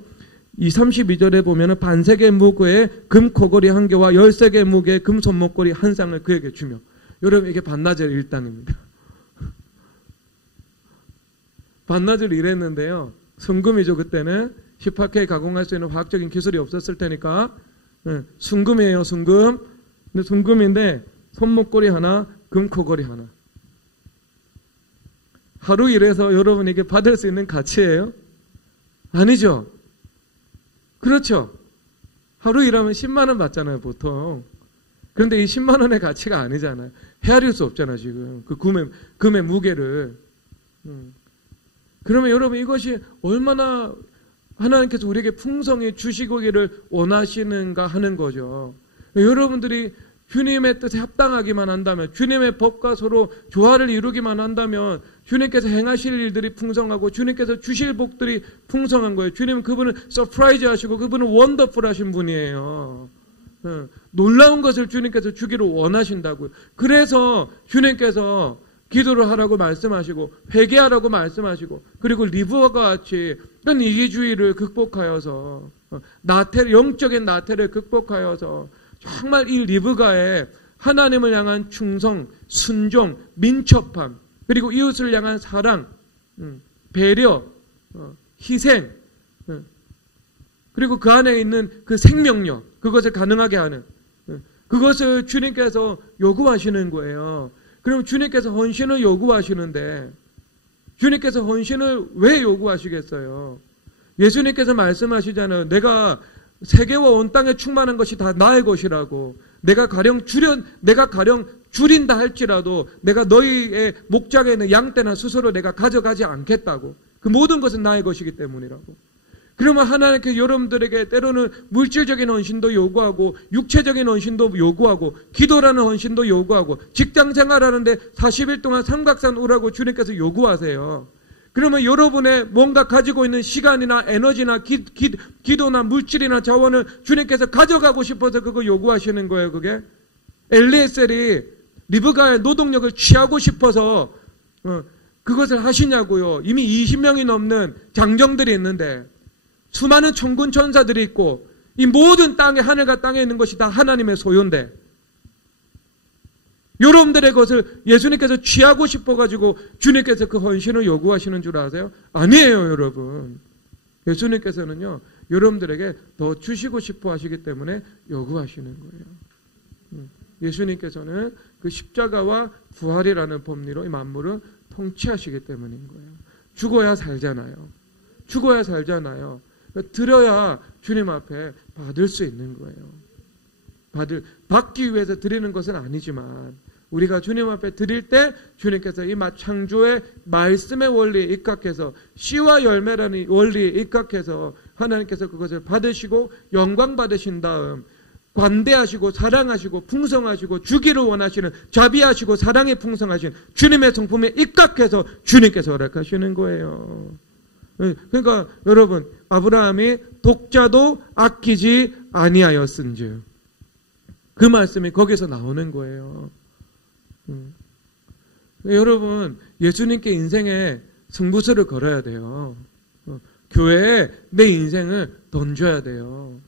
이 32절에 보면은 반세개 무게의 금 코걸이 한 개와 13개 무게의 금 손목걸이 한 쌍을 그에게 주며. 여러분 이게 반나절 일당입니다. 반나절 일했는데요. 순금이죠. 그때는 18K 가공할 수 있는 화학적인 기술이 없었을 테니까 순금이에요. 순금. 근데 순금인데 손목걸이 하나, 금코걸이 하나. 하루 일해서 여러분에게 받을 수 있는 가치예요? 아니죠. 그렇죠. 하루 일하면 10만 원 받잖아요. 보통. 그런데 이 10만 원의 가치가 아니잖아요. 헤아릴 수 없잖아 지금. 그 금의 무게를. 그러면 여러분 이것이 얼마나 하나님께서 우리에게 풍성히 주시기를 원하시는가 하는 거죠. 여러분들이 주님의 뜻에 합당하기만 한다면, 주님의 법과 서로 조화를 이루기만 한다면 주님께서 행하실 일들이 풍성하고 주님께서 주실 복들이 풍성한 거예요. 주님은 그분은 서프라이즈 하시고 그분은 원더풀 하신 분이에요. 놀라운 것을 주님께서 주기를 원하신다고요. 그래서 주님께서 기도를 하라고 말씀하시고 회개하라고 말씀하시고 그리고 리브와 같이 이런 이기주의를 극복하여서 영적인 나태를 극복하여서 정말 이 리브가의 하나님을 향한 충성, 순종, 민첩함 그리고 이웃을 향한 사랑, 배려, 희생 그리고 그 안에 있는 그 생명력 그것을 가능하게 하는 그것을 주님께서 요구하시는 거예요. 그럼 주님께서 헌신을 요구하시는데 주님께서 헌신을 왜 요구하시겠어요? 예수님께서 말씀하시잖아요. 내가 세계와 온 땅에 충만한 것이 다 나의 것이라고. 내가 가령 줄인다 할지라도 내가 너희의 목장에 있는 양떼나 스스로 내가 가져가지 않겠다고. 그 모든 것은 나의 것이기 때문이라고. 그러면 하나님께 여러분들에게 때로는 물질적인 헌신도 요구하고 육체적인 헌신도 요구하고 기도라는 헌신도 요구하고 직장 생활하는데 40일 동안 삼각산 오라고 주님께서 요구하세요. 그러면 여러분의 뭔가 가지고 있는 시간이나 에너지나 기도나 물질이나 자원을 주님께서 가져가고 싶어서 그거 요구하시는 거예요. 그게 엘리에셀이 리브가의 노동력을 취하고 싶어서 그것을 하시냐고요. 이미 20명이 넘는 장정들이 있는데 수많은 천군 천사들이 있고 이 모든 땅에 하늘과 땅에 있는 것이 다 하나님의 소유인데 여러분들의 것을 예수님께서 취하고 싶어가지고 주님께서 그 헌신을 요구하시는 줄 아세요? 아니에요, 여러분. 예수님께서는요 여러분들에게 더 주시고 싶어 하시기 때문에 요구하시는 거예요. 예수님께서는 그 십자가와 부활이라는 법리로 이 만물을 통치하시기 때문인 거예요. 죽어야 살잖아요. 죽어야 살잖아요. 드려야 주님 앞에 받을 수 있는 거예요. 받기 위해서 드리는 것은 아니지만 우리가 주님 앞에 드릴 때 주님께서 이 창조의 말씀의 원리에 입각해서 씨와 열매라는 원리에 입각해서 하나님께서 그것을 받으시고 영광 받으신 다음 관대하시고 사랑하시고 풍성하시고 주기를 원하시는 자비하시고 사랑이 풍성하신 주님의 성품에 입각해서 주님께서 허락하시는 거예요. 그러니까 여러분 아브라함이 독자도 아끼지 아니하였은즉 그 말씀이 거기서 나오는 거예요. 여러분 예수님께 인생에 승부수를 걸어야 돼요. 교회에 내 인생을 던져야 돼요.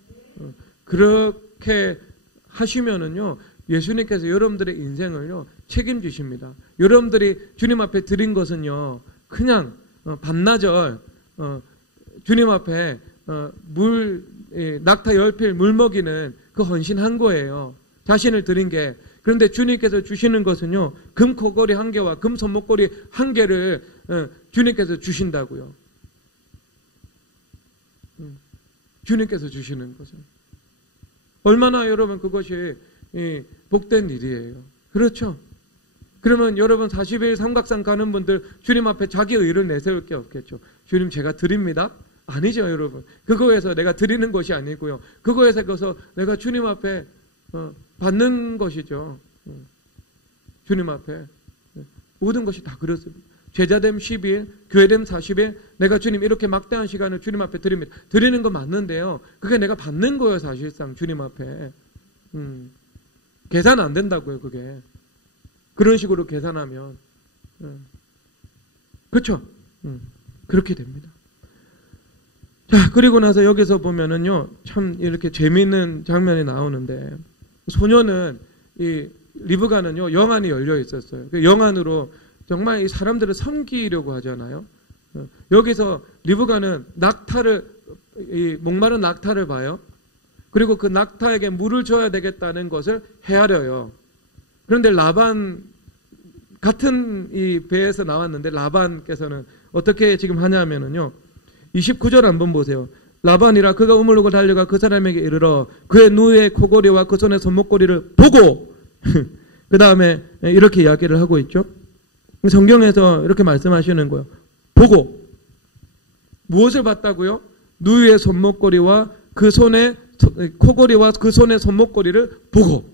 그렇게 하시면은요 예수님께서 여러분들의 인생을요 책임지십니다. 여러분들이 주님 앞에 드린 것은요 그냥 반나절 주님 앞에 낙타 10필 물 먹이는 그 헌신한 거예요. 자신을 드린 게. 그런데 주님께서 주시는 것은요 금 코걸이 1개와 금 손목걸이 1개를 주님께서 주신다고요. 주님께서 주시는 것은 얼마나 여러분 그것이 복된 일이에요. 그렇죠? 그러면 여러분 40일 삼각산 가는 분들 주님 앞에 자기 의를 내세울 게 없겠죠. 주님 제가 드립니다. 아니죠, 여러분. 그거에서 내가 드리는 것이 아니고요. 그거에서 내가 주님 앞에 받는 것이죠. 주님 앞에 모든 것이 다 그렇습니다. 제자됨 10일, 교회됨 40일, 내가 주님 이렇게 막대한 시간을 주님 앞에 드립니다. 드리는 거 맞는데요. 그게 내가 받는 거예요, 사실상 주님 앞에. 계산 안 된다고요, 그게. 그런 식으로 계산하면. 그렇죠? 그렇게 됩니다. 자, 그리고 나서 여기서 보면은요, 참 이렇게 재미있는 장면이 나오는데, 소녀는, 이 리브가는요, 영안이 열려 있었어요. 그 영안으로 정말 이 사람들을 섬기려고 하잖아요. 여기서 리브가는 목마른 낙타를 봐요. 그리고 그 낙타에게 물을 줘야 되겠다는 것을 헤아려요. 그런데 라반, 같은 이 배에서 나왔는데 라반께서는 어떻게 지금 하냐면은요, 29절 한번 보세요. 라반이라 그가 우물르고 달려가 그 사람에게 이르러 그의 누이의 코골이와 그 손의 손목걸이를 보고 그 다음에 이렇게 이야기를 하고 있죠. 성경에서 이렇게 말씀하시는 거예요. 보고 무엇을 봤다고요? 누이의 손목걸이와 그 손의 코걸이와 그 손의 손목걸이를 보고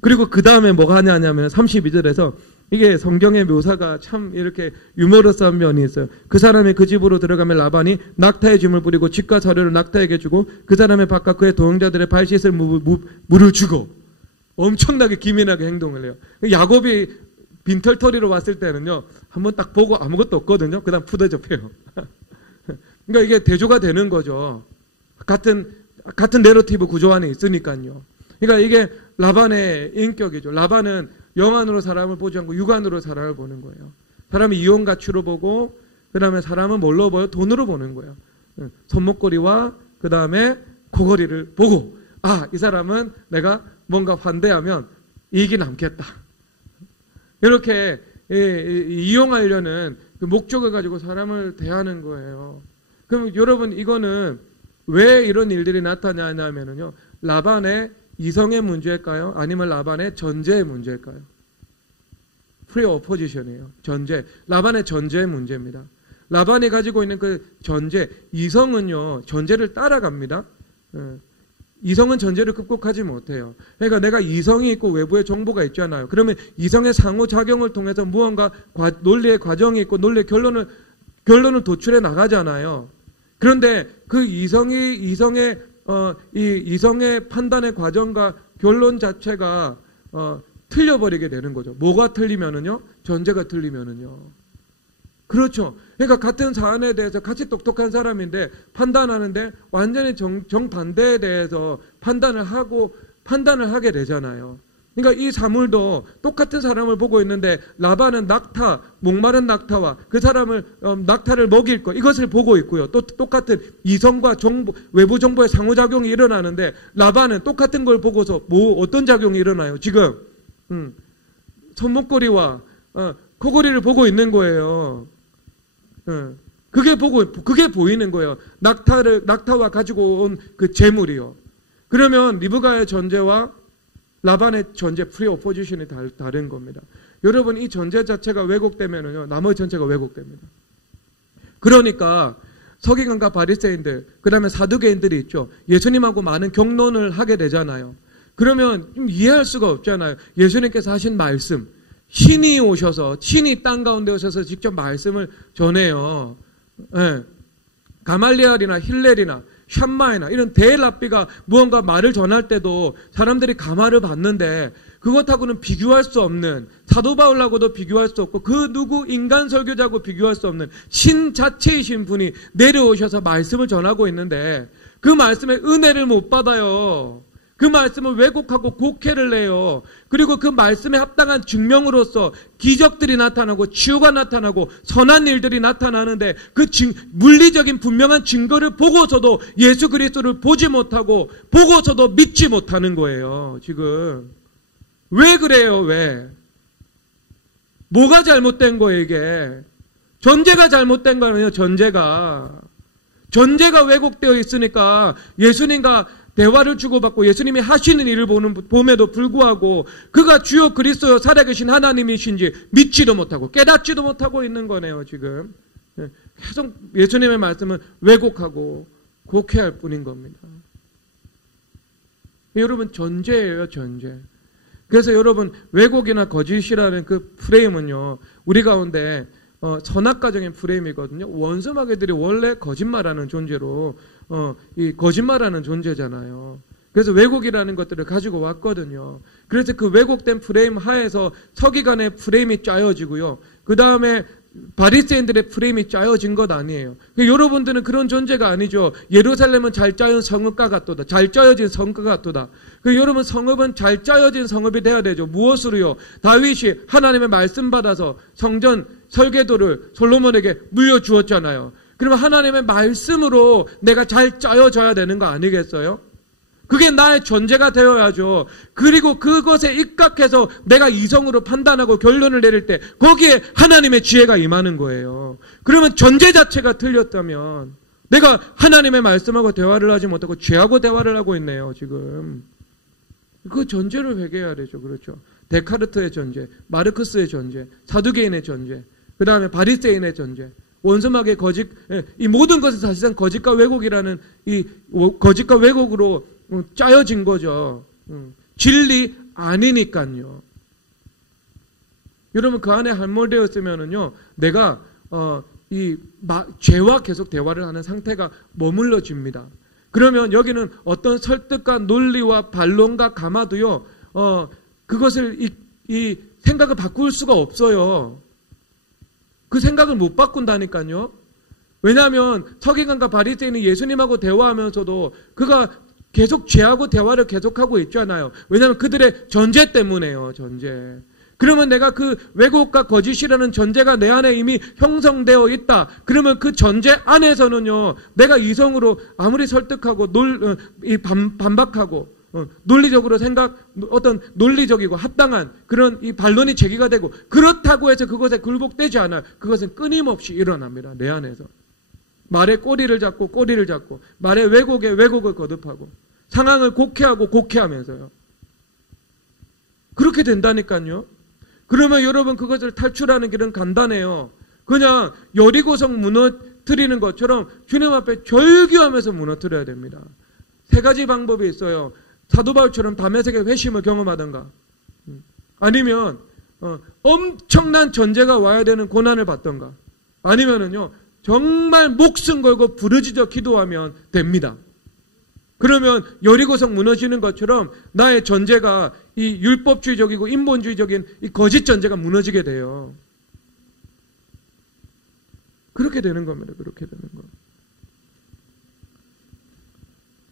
그리고 그 다음에 뭐가 하냐면 32절에서 이게 성경의 묘사가 참 이렇게 유머러스한 면이 있어요. 그 사람이 그 집으로 들어가면 라반이 낙타의 짐을 뿌리고 집과 자료를 낙타에게 주고 그 사람의 밭과 그의 동행자들의 발 씻을 물을 주고 엄청나게 기민하게 행동을 해요. 야곱이 빈털터리로 왔을 때는요, 한번 딱 보고 아무것도 없거든요. 그 다음 푸대접해요. 그러니까 이게 대조가 되는 거죠. 같은 내러티브 구조 안에 있으니까요. 그러니까 이게 라반의 인격이죠. 라반은 영안으로 사람을 보지 않고 육안으로 사람을 보는 거예요. 사람이 이용 가치로 보고, 그 다음에 사람은 뭘로 보여? 돈으로 보는 거예요. 손목걸이와 그 다음에 코걸이를 보고, 아, 이 사람은 내가 뭔가 환대하면 이익이 남겠다. 이렇게 이용하려는 그 목적을 가지고 사람을 대하는 거예요. 그럼 여러분, 이거는 왜 이런 일들이 나타나냐면요, 라반의 이성의 문제일까요? 아니면 라반의 전제의 문제일까요? 프리 오포지션이에요. 전제. 라반의 전제의 문제입니다. 라반이 가지고 있는 그 전제, 이성은요, 전제를 따라갑니다. 이성은 전제를 극복하지 못해요. 그러니까 내가 이성이 있고 외부의 정보가 있잖아요. 그러면 이성의 상호작용을 통해서 무언가 논리의 과정이 있고 논리의 결론을 도출해 나가잖아요. 그런데 그 이성의 판단의 과정과 결론 자체가 틀려버리게 되는 거죠. 뭐가 틀리면은요? 전제가 틀리면은요. 그렇죠. 그러니까 같은 사안에 대해서 같이 똑똑한 사람인데 판단하는데 완전히 정반대에 대해서 판단을 하게 되잖아요. 그러니까 이 사물도 똑같은 사람을 보고 있는데 라반은 목마른 낙타와 그 사람을 낙타를 먹일 것, 이것을 보고 있고요. 또 똑같은 이성과 외부 정보의 상호작용이 일어나는데 라반은 똑같은 걸 보고서 어떤 작용이 일어나요? 지금 손목걸이와 코걸이를 보고 있는 거예요. 그게 보이는 거예요. 낙타와 가지고 온 그 재물이요. 그러면 리브가의 전제와 라반의 전제, 프리 오포지션이 다른 겁니다. 여러분, 이 전제 자체가 왜곡되면요, 나머지 전체가 왜곡됩니다. 그러니까 서기관과 바리새인들, 그 다음에 사두개인들이 있죠. 예수님하고 많은 경론을 하게 되잖아요. 그러면 좀 이해할 수가 없잖아요. 예수님께서 하신 말씀, 신이 땅 가운데 오셔서 직접 말씀을 전해요. 예. 가말리엘이나 힐렐이나 샴마이나 이런 대랍비가 무언가 말을 전할 때도 사람들이 가마를 받는데 그것하고는 비교할 수 없는, 사도 바울하고도 비교할 수 없고 그 누구 인간 설교자하고 비교할 수 없는 신 자체이신 분이 내려오셔서 말씀을 전하고 있는데 그 말씀에 은혜를 못 받아요. 그 말씀을 왜곡하고 곡해를 내요. 그리고 그 말씀에 합당한 증명으로서 기적들이 나타나고 치유가 나타나고 선한 일들이 나타나는데 그 물리적인 분명한 증거를 보고서도 예수 그리스도를 보지 못하고 보고서도 믿지 못하는 거예요. 지금 왜 그래요? 왜? 뭐가 잘못된 거예요? 이게 전제가 잘못된 거예요. 전제가 왜곡되어 있으니까 예수님과 대화를 주고받고 예수님이 하시는 일을 봄에도 불구하고 그가 주요 그리스도 살아계신 하나님이신지 믿지도 못하고 깨닫지도 못하고 있는 거네요. 지금 계속 예수님의 말씀은 왜곡하고 곡해할 뿐인 겁니다. 여러분, 전제예요. 전제. 그래서 여러분, 왜곡이나 거짓이라는 그 프레임은요, 우리 가운데 선악과적인 프레임이거든요. 원수마귀들이 원래 거짓말하는 존재로 이 거짓말하는 존재잖아요. 그래서 왜곡이라는 것들을 가지고 왔거든요. 그래서 그 왜곡된 프레임 하에서 서기관의 프레임이 짜여지고요. 그 다음에 바리새인들의 프레임이 짜여진 것 아니에요. 여러분들은 그런 존재가 아니죠. 예루살렘은 잘 짜여진 성읍과 같도다. 잘 짜여진 성읍과 같도다. 여러분, 성읍은 잘 짜여진 성읍이 돼야 되죠. 무엇으로요? 다윗이 하나님의 말씀 받아서 성전 설계도를 솔로몬에게 물려주었잖아요. 그러면 하나님의 말씀으로 내가 잘 짜여져야 되는 거 아니겠어요? 그게 나의 전제가 되어야죠. 그리고 그것에 입각해서 내가 이성으로 판단하고 결론을 내릴 때 거기에 하나님의 지혜가 임하는 거예요. 그러면 전제 자체가 틀렸다면 내가 하나님의 말씀하고 대화를 하지 못하고 죄하고 대화를 하고 있네요. 지금 그 전제를 회개해야 되죠. 그렇죠. 데카르트의 전제, 마르크스의 전제, 사두개인의 전제, 그 다음에 바리새인의 전제, 원수마귀의 거짓, 이 모든 것은 사실상 거짓과 왜곡이라는 이 거짓과 왜곡으로 짜여진 거죠. 진리 아니니까요. 여러분, 그 안에 함몰되었으면은요, 내가 죄와 계속 대화를 하는 상태가 머물러집니다. 그러면 여기는 어떤 설득과 논리와 반론과 감화도요, 그것을 이 생각을 바꿀 수가 없어요. 그 생각을 못 바꾼다니까요. 왜냐하면 서기관과 바리새인이 예수님하고 대화하면서도 그가 계속 죄하고 대화를 계속하고 있잖아요. 왜냐하면 그들의 전제 때문에요. 전제. 그러면 내가 그 왜곡과 거짓이라는 전제가 내 안에 이미 형성되어 있다. 그러면 그 전제 안에서는요, 내가 이성으로 아무리 설득하고 반박하고 논리적으로 어떤 논리적이고 합당한 그런 이 반론이 제기가 되고 그렇다고 해서 그것에 굴복되지 않아요. 그것은 끊임없이 일어납니다. 내 안에서. 말의 꼬리를 잡고 말의 왜곡에 왜곡을 거듭하고 상황을 곡해하면서요. 그렇게 된다니까요. 그러면 여러분 그것을 탈출하는 길은 간단해요. 그냥 여리고성 무너뜨리는 것처럼 주님 앞에 절규하면서 무너뜨려야 됩니다. 세 가지 방법이 있어요. 사도 바울처럼 다메섹의 회심을 경험하던가, 아니면 엄청난 전제가 와야 되는 고난을 받던가, 아니면은요 정말 목숨 걸고 부르짖어 기도하면 됩니다. 그러면 여리고성 무너지는 것처럼 나의 전제가 이 율법주의적이고 인본주의적인 이 거짓 전제가 무너지게 돼요. 그렇게 되는 겁니다. 그렇게 되는 거.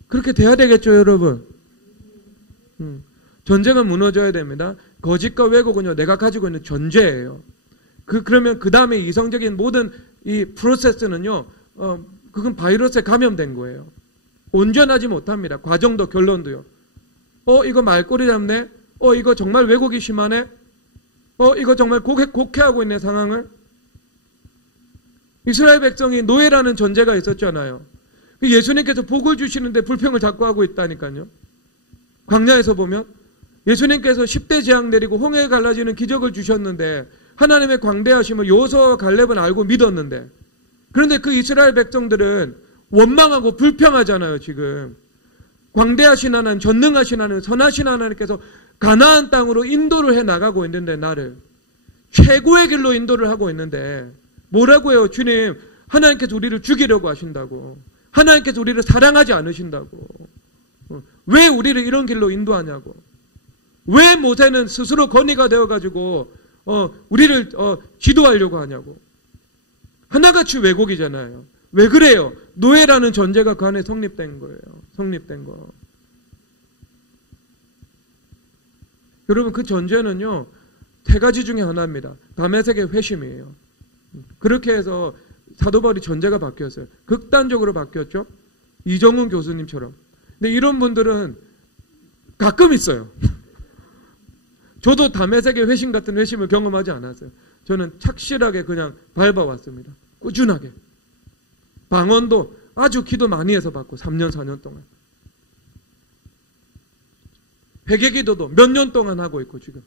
그렇게 돼야 되겠죠, 여러분. 전제가 무너져야 됩니다. 거짓과 왜곡은요, 내가 가지고 있는 전제예요. 그러면 그 다음에 이성적인 모든 이 프로세스는요, 그건 바이러스에 감염된 거예요. 온전하지 못합니다. 과정도 결론도요. 이거 말꼬리 잡네? 이거 정말 왜곡이 심하네? 이거 정말 곡해하고 있는 상황을? 이스라엘 백성이 노예라는 전제가 있었잖아요. 예수님께서 복을 주시는데 불평을 자꾸 하고 있다니까요. 광야에서 보면 예수님께서 10대 재앙 내리고 홍해 갈라지는 기적을 주셨는데 하나님의 광대하심을 여호수아와 갈렙은 알고 믿었는데, 그런데 그 이스라엘 백성들은 원망하고 불평하잖아요. 지금 광대하신 하나님, 전능하신 하나님, 선하신 하나님께서 가나안 땅으로 인도를 해나가고 있는데, 나를 최고의 길로 인도를 하고 있는데 뭐라고 해요? 주님, 하나님께서 우리를 죽이려고 하신다고, 하나님께서 우리를 사랑하지 않으신다고, 왜 우리를 이런 길로 인도하냐고, 왜 모세는 스스로 건의가 되어가지고 우리를 지도하려고 하냐고. 하나같이 왜곡이잖아요. 왜 그래요? 노예라는 전제가 그 안에 성립된 거예요. 성립된 거. 여러분, 그 전제는요, 세 가지 중에 하나입니다. 다메섹의 회심이에요. 그렇게 해서 사도 바울이 전제가 바뀌었어요. 극단적으로 바뀌었죠. 이정훈 교수님처럼. 근데 이런 분들은 가끔 있어요. 저도 다메섹의 회심 같은 회심을 경험하지 않았어요. 저는 착실하게 그냥 밟아왔습니다. 꾸준하게. 방언도 아주 기도 많이 해서 받고 3년 4년 동안. 회개기도도 몇 년 동안 하고 있고 지금.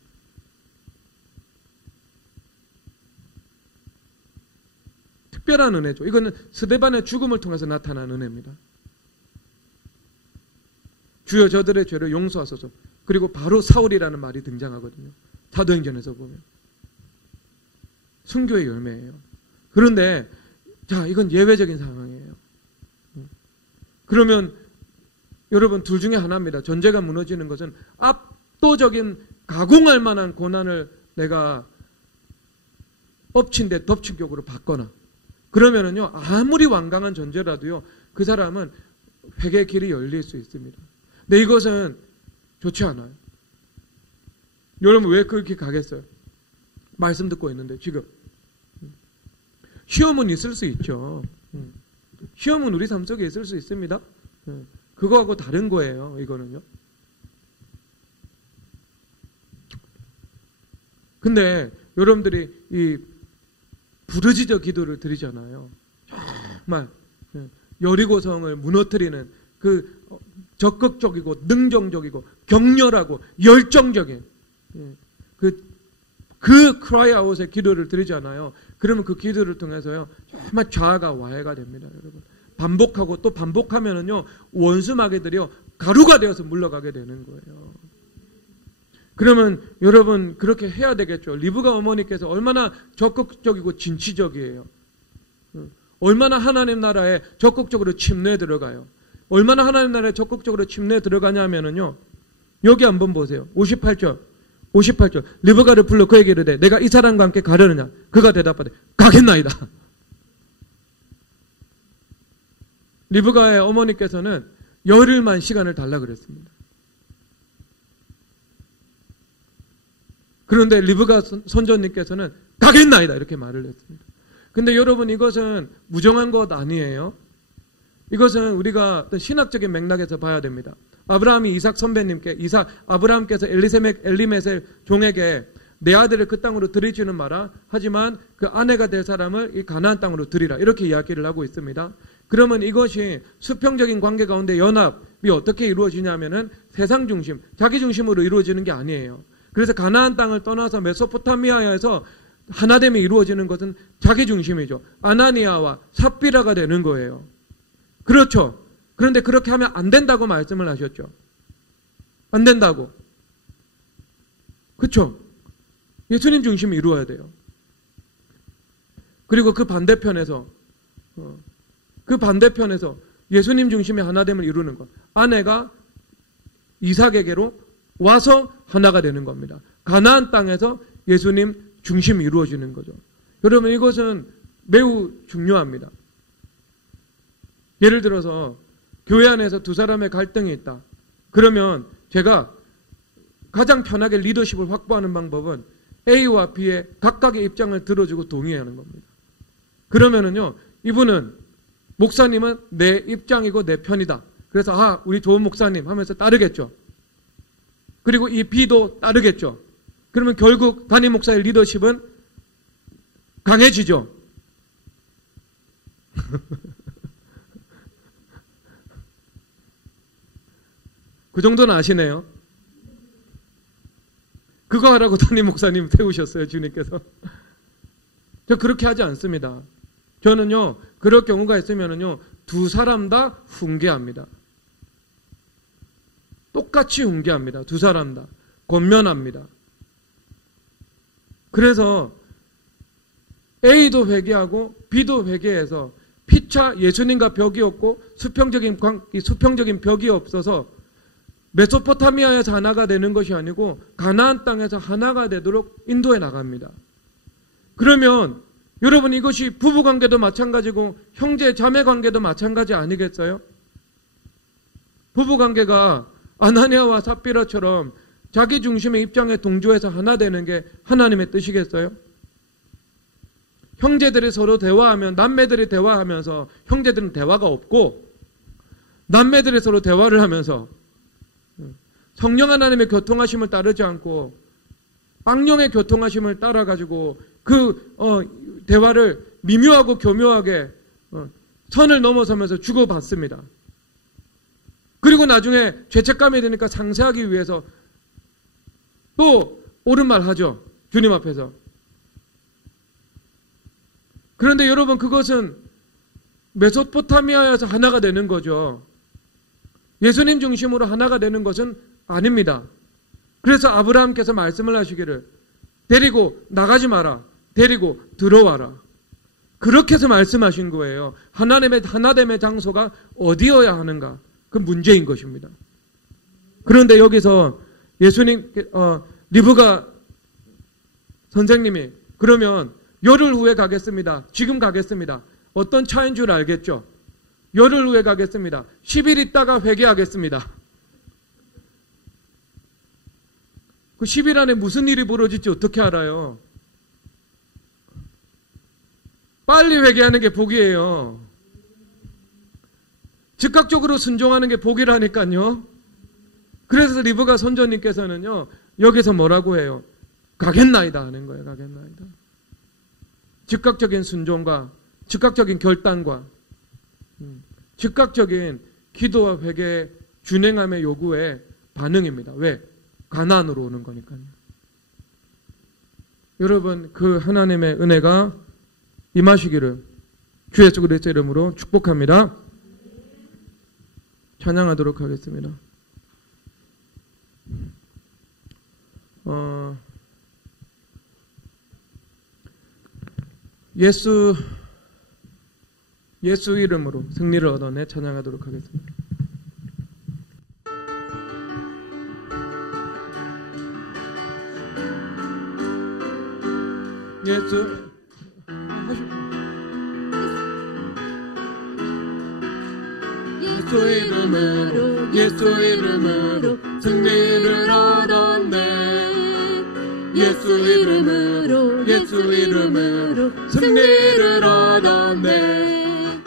특별한 은혜죠. 이거는 스데반의 죽음을 통해서 나타난 은혜입니다. 주여 저들의 죄를 용서하소서. 그리고 바로 사울이라는 말이 등장하거든요. 사도행전에서 보면. 순교의 열매예요. 그런데 자, 이건 예외적인 상황이에요. 그러면 여러분, 둘 중에 하나입니다. 전제가 무너지는 것은 압도적인 가공할 만한 고난을 내가 엎친 데 덮친 격으로 받거나, 그러면은요, 아무리 완강한 전제라도요, 그 사람은 회개의 길이 열릴 수 있습니다. 근데 이것은 좋지 않아요. 여러분, 왜 그렇게 가겠어요? 말씀 듣고 있는데 지금 시험은 있을 수 있죠. 시험은 우리 삶 속에 있을 수 있습니다. 그거하고 다른 거예요. 이거는요. 근데 여러분들이 이 부르짖어 기도를 드리잖아요. 정말 여리고성을 무너뜨리는 그 적극적이고 능정적이고 격렬하고 열정적인 그 크라이아웃의 기도를 드리잖아요. 그러면 그 기도를 통해서요, 정말 자아가 와해가 됩니다, 여러분. 반복하고 또 반복하면은요, 원수 마귀들이요, 가루가 되어서 물러가게 되는 거예요. 그러면 여러분, 그렇게 해야 되겠죠. 리브가 어머니께서 얼마나 적극적이고 진취적이에요. 얼마나 하나님 나라에 적극적으로 침례에 들어가요. 얼마나 하나님 나라에 적극적으로 침례에 들어가냐면은요, 여기 한번 보세요. 58절. 58절. 리브가를 불러 그에게 이르되 내가 이 사람과 함께 가려느냐? 그가 대답하되 가겠나이다. 리브가의 어머니께서는 열흘만 시간을 달라 그랬습니다. 그런데 리브가 선조님께서는 가겠나이다 이렇게 말을 했습니다. 근데 여러분 이것은 무정한 것 아니에요. 이것은 우리가 신학적인 맥락에서 봐야 됩니다. 아브라함이 이삭 선배님께 아브라함께서 엘리메셀 종에게 내 아들을 그 땅으로 들이지는 마라. 하지만 그 아내가 될 사람을 이 가나안 땅으로 들이라. 이렇게 이야기를 하고 있습니다. 그러면 이것이 수평적인 관계 가운데 연합이 어떻게 이루어지냐면은 세상 중심, 자기 중심으로 이루어지는 게 아니에요. 그래서 가나안 땅을 떠나서 메소포타미아에서 하나됨이 이루어지는 것은 자기 중심이죠. 아나니아와 삽비라가 되는 거예요. 그렇죠. 그런데 그렇게 하면 안 된다고 말씀을 하셨죠. 안 된다고. 그렇죠. 예수님 중심이 이루어야 돼요. 그리고 그 반대편에서 예수님 중심의 하나됨을 이루는 것. 아내가 이삭에게로 와서 하나가 되는 겁니다. 가나안 땅에서 예수님 중심이 이루어지는 거죠. 여러분 이것은 매우 중요합니다. 예를 들어서 교회 안에서 두 사람의 갈등이 있다. 그러면 제가 가장 편하게 리더십을 확보하는 방법은 A와 B의 각각의 입장을 들어주고 동의하는 겁니다. 그러면은요, 이분은 목사님은 내 입장이고 내 편이다. 그래서 우리 좋은 목사님 하면서 따르겠죠. 그리고 이 B도 따르겠죠. 그러면 결국 담임 목사의 리더십은 강해지죠. 그 정도는 아시네요. 그거 하라고 담임 목사님 세우셨어요, 주님께서. 저 그렇게 하지 않습니다. 저는요, 그럴 경우가 있으면은요, 두 사람 다 훈계합니다. 똑같이 훈계합니다. 두 사람 다. 권면합니다. 그래서 A도 회개하고 B도 회개해서 피차 예수님과 벽이 없고 수평적인 벽이 없어서 메소포타미아에서 하나가 되는 것이 아니고 가나안 땅에서 하나가 되도록 인도해 나갑니다. 그러면 여러분 이것이 부부관계도 마찬가지고 형제 자매 관계도 마찬가지 아니겠어요? 부부관계가 아나니아와 삽비라처럼 자기 중심의 입장에 동조해서 하나 되는 게 하나님의 뜻이겠어요? 형제들이 서로 대화하면 남매들이 대화하면서 형제들은 대화가 없고 남매들이 서로 대화를 하면서 성령 하나님의 교통하심을 따르지 않고 악령의 교통하심을 따라가지고 그 대화를 미묘하고 교묘하게 선을 넘어서면서 주고받습니다. 그리고 나중에 죄책감이 드니까 상쇄하기 위해서 또 옳은 말 하죠. 주님 앞에서. 그런데 여러분 그것은 메소포타미아에서 하나가 되는 거죠. 예수님 중심으로 하나가 되는 것은 아닙니다. 그래서 아브라함께서 말씀을 하시기를 데리고 나가지 마라. 데리고 들어와라. 그렇게 해서 말씀하신 거예요. 하나님의 하나됨의 장소가 어디여야 하는가? 그 문제인 것입니다. 그런데 여기서 예수님 리브가 선생님이 그러면 열흘 후에 가겠습니다. 지금 가겠습니다. 어떤 차인 줄 알겠죠? 열흘 후에 가겠습니다. 10일 있다가 회개하겠습니다. 그 10일 안에 무슨 일이 벌어질지 어떻게 알아요? 빨리 회개하는 게 복이에요. 즉각적으로 순종하는 게 복이라니까요. 그래서 리브가 선조님께서는요, 여기서 뭐라고 해요? 가겠나이다 하는 거예요. 가겠나이다. 즉각적인 순종과 즉각적인 결단과 즉각적인 기도와 회개의 준행함의 요구의 반응입니다. 왜? 가나안으로 오는 거니까요. 여러분 그 하나님의 은혜가 임하시기를 주 예수 그리스도의 이름으로 축복합니다. 찬양하도록 하겠습니다. 예수 이름으로 승리를 얻어내 찬양하도록 하겠습니다. 예수 이름으로 예수 이름으로 승리를 얻었네. 예수 이름으로 예수 이름으로 승리를 얻었네.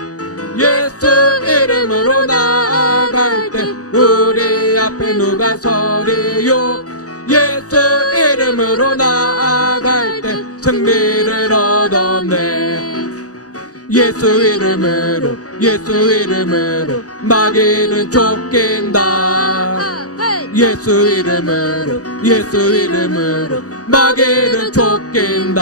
예수 이름으로 나아갈 때 우리 앞에 누가 서리요. 예수 이름으로 나아갈 때 승리를 얻었네. 예수 이름으로 예수 이름으로 마귀는 쫓긴다. 예수 이름으로 예수 이름으로 마귀는 쫓긴다.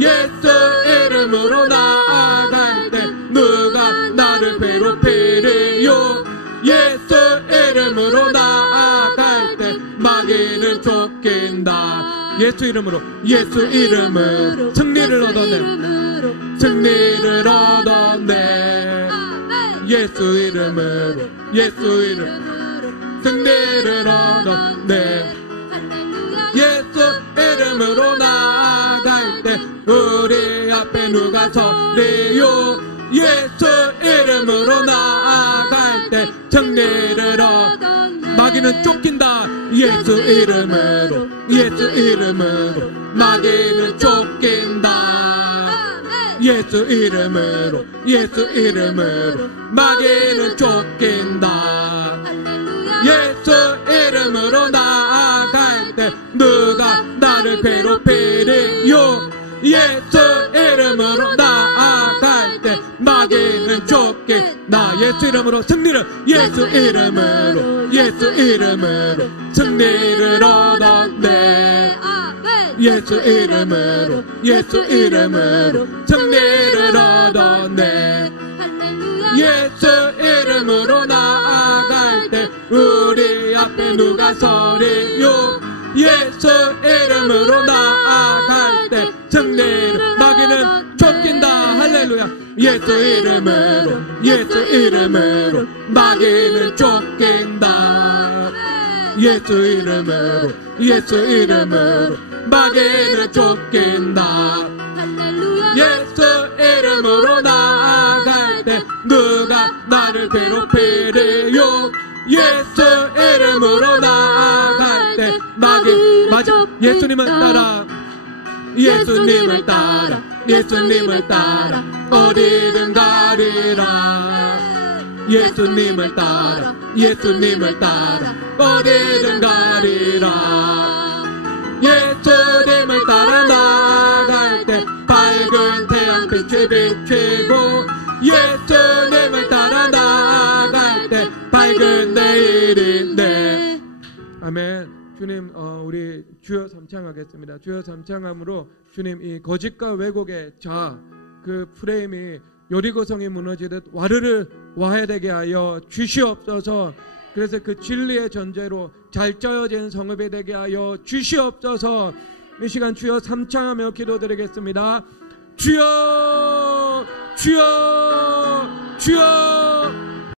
예수 이름으로 나아갈 때 누가 나를 괴롭히리요. 예수 이름으로 나아갈 때 마귀는 쫓긴다. 예수 이름으로 예수 이름으로 승리를 얻었네. 승리를 얻었네. 예수 이름으로 예수 이름으로 승리를 얻었네. 예수 이름으로 나아갈 때 우리 앞에 누가 서리요. 예수 이름으로 나아갈 때 승리를 얻었네. 마귀는 쫓긴다. 예수 이름으로 예수 이름으로 마귀는 쫓긴다. 예수 이름으로 예수 이름으로 마귀는 쫓긴다. 예수 이름으로 나아갈 때 누가 나를 괴롭히리요. 예수 이름으로 나아갈 때 마귀는 쫓긴다. 예수 이름으로 승리를 예수 이름으로 예수 이름으로 승리를 얻었네. 예수 이름으로 예수 이름으로 승리를 얻었네. 예수 이름으로 나아갈 때 우리 앞에 누가 서리요. 예수 이름으로 나아갈 때 승리를 마귀는 쫓긴다. 할렐루야. 예수 이름으로 예수 이름으로 마귀는 쫓긴다. 예수 이름으로 예수 이름으로 마귀는 쫓긴다. 예수 이름으로 나아갈 때 누가 나를 괴롭히리요. 예수 이름으로 나아갈 때 마귀 맞아. 예수님을 따라 예수님을 따라 예수님을 따라 어디든 가리라. 예수님을 따라 예수님을 따라 어디든 가리라. 예수님을 따라 나아갈 때 밝은 태양빛이 비치고 예수님을 따라 나아갈 때 밝은 내일인데. 아멘. 주님, 우리 주여 삼창하겠습니다. 주여 삼창함으로 주님, 이 거짓과 왜곡의 자 그 프레임이 여리고성이 무너지듯 와르르 와해되게 하여 주시옵소서. 그래서 그 진리의 전제로 잘 짜여진 성읍이 되게 하여 주시옵소서. 이 시간 주여 삼창하며 기도드리겠습니다. 주여 주여 주여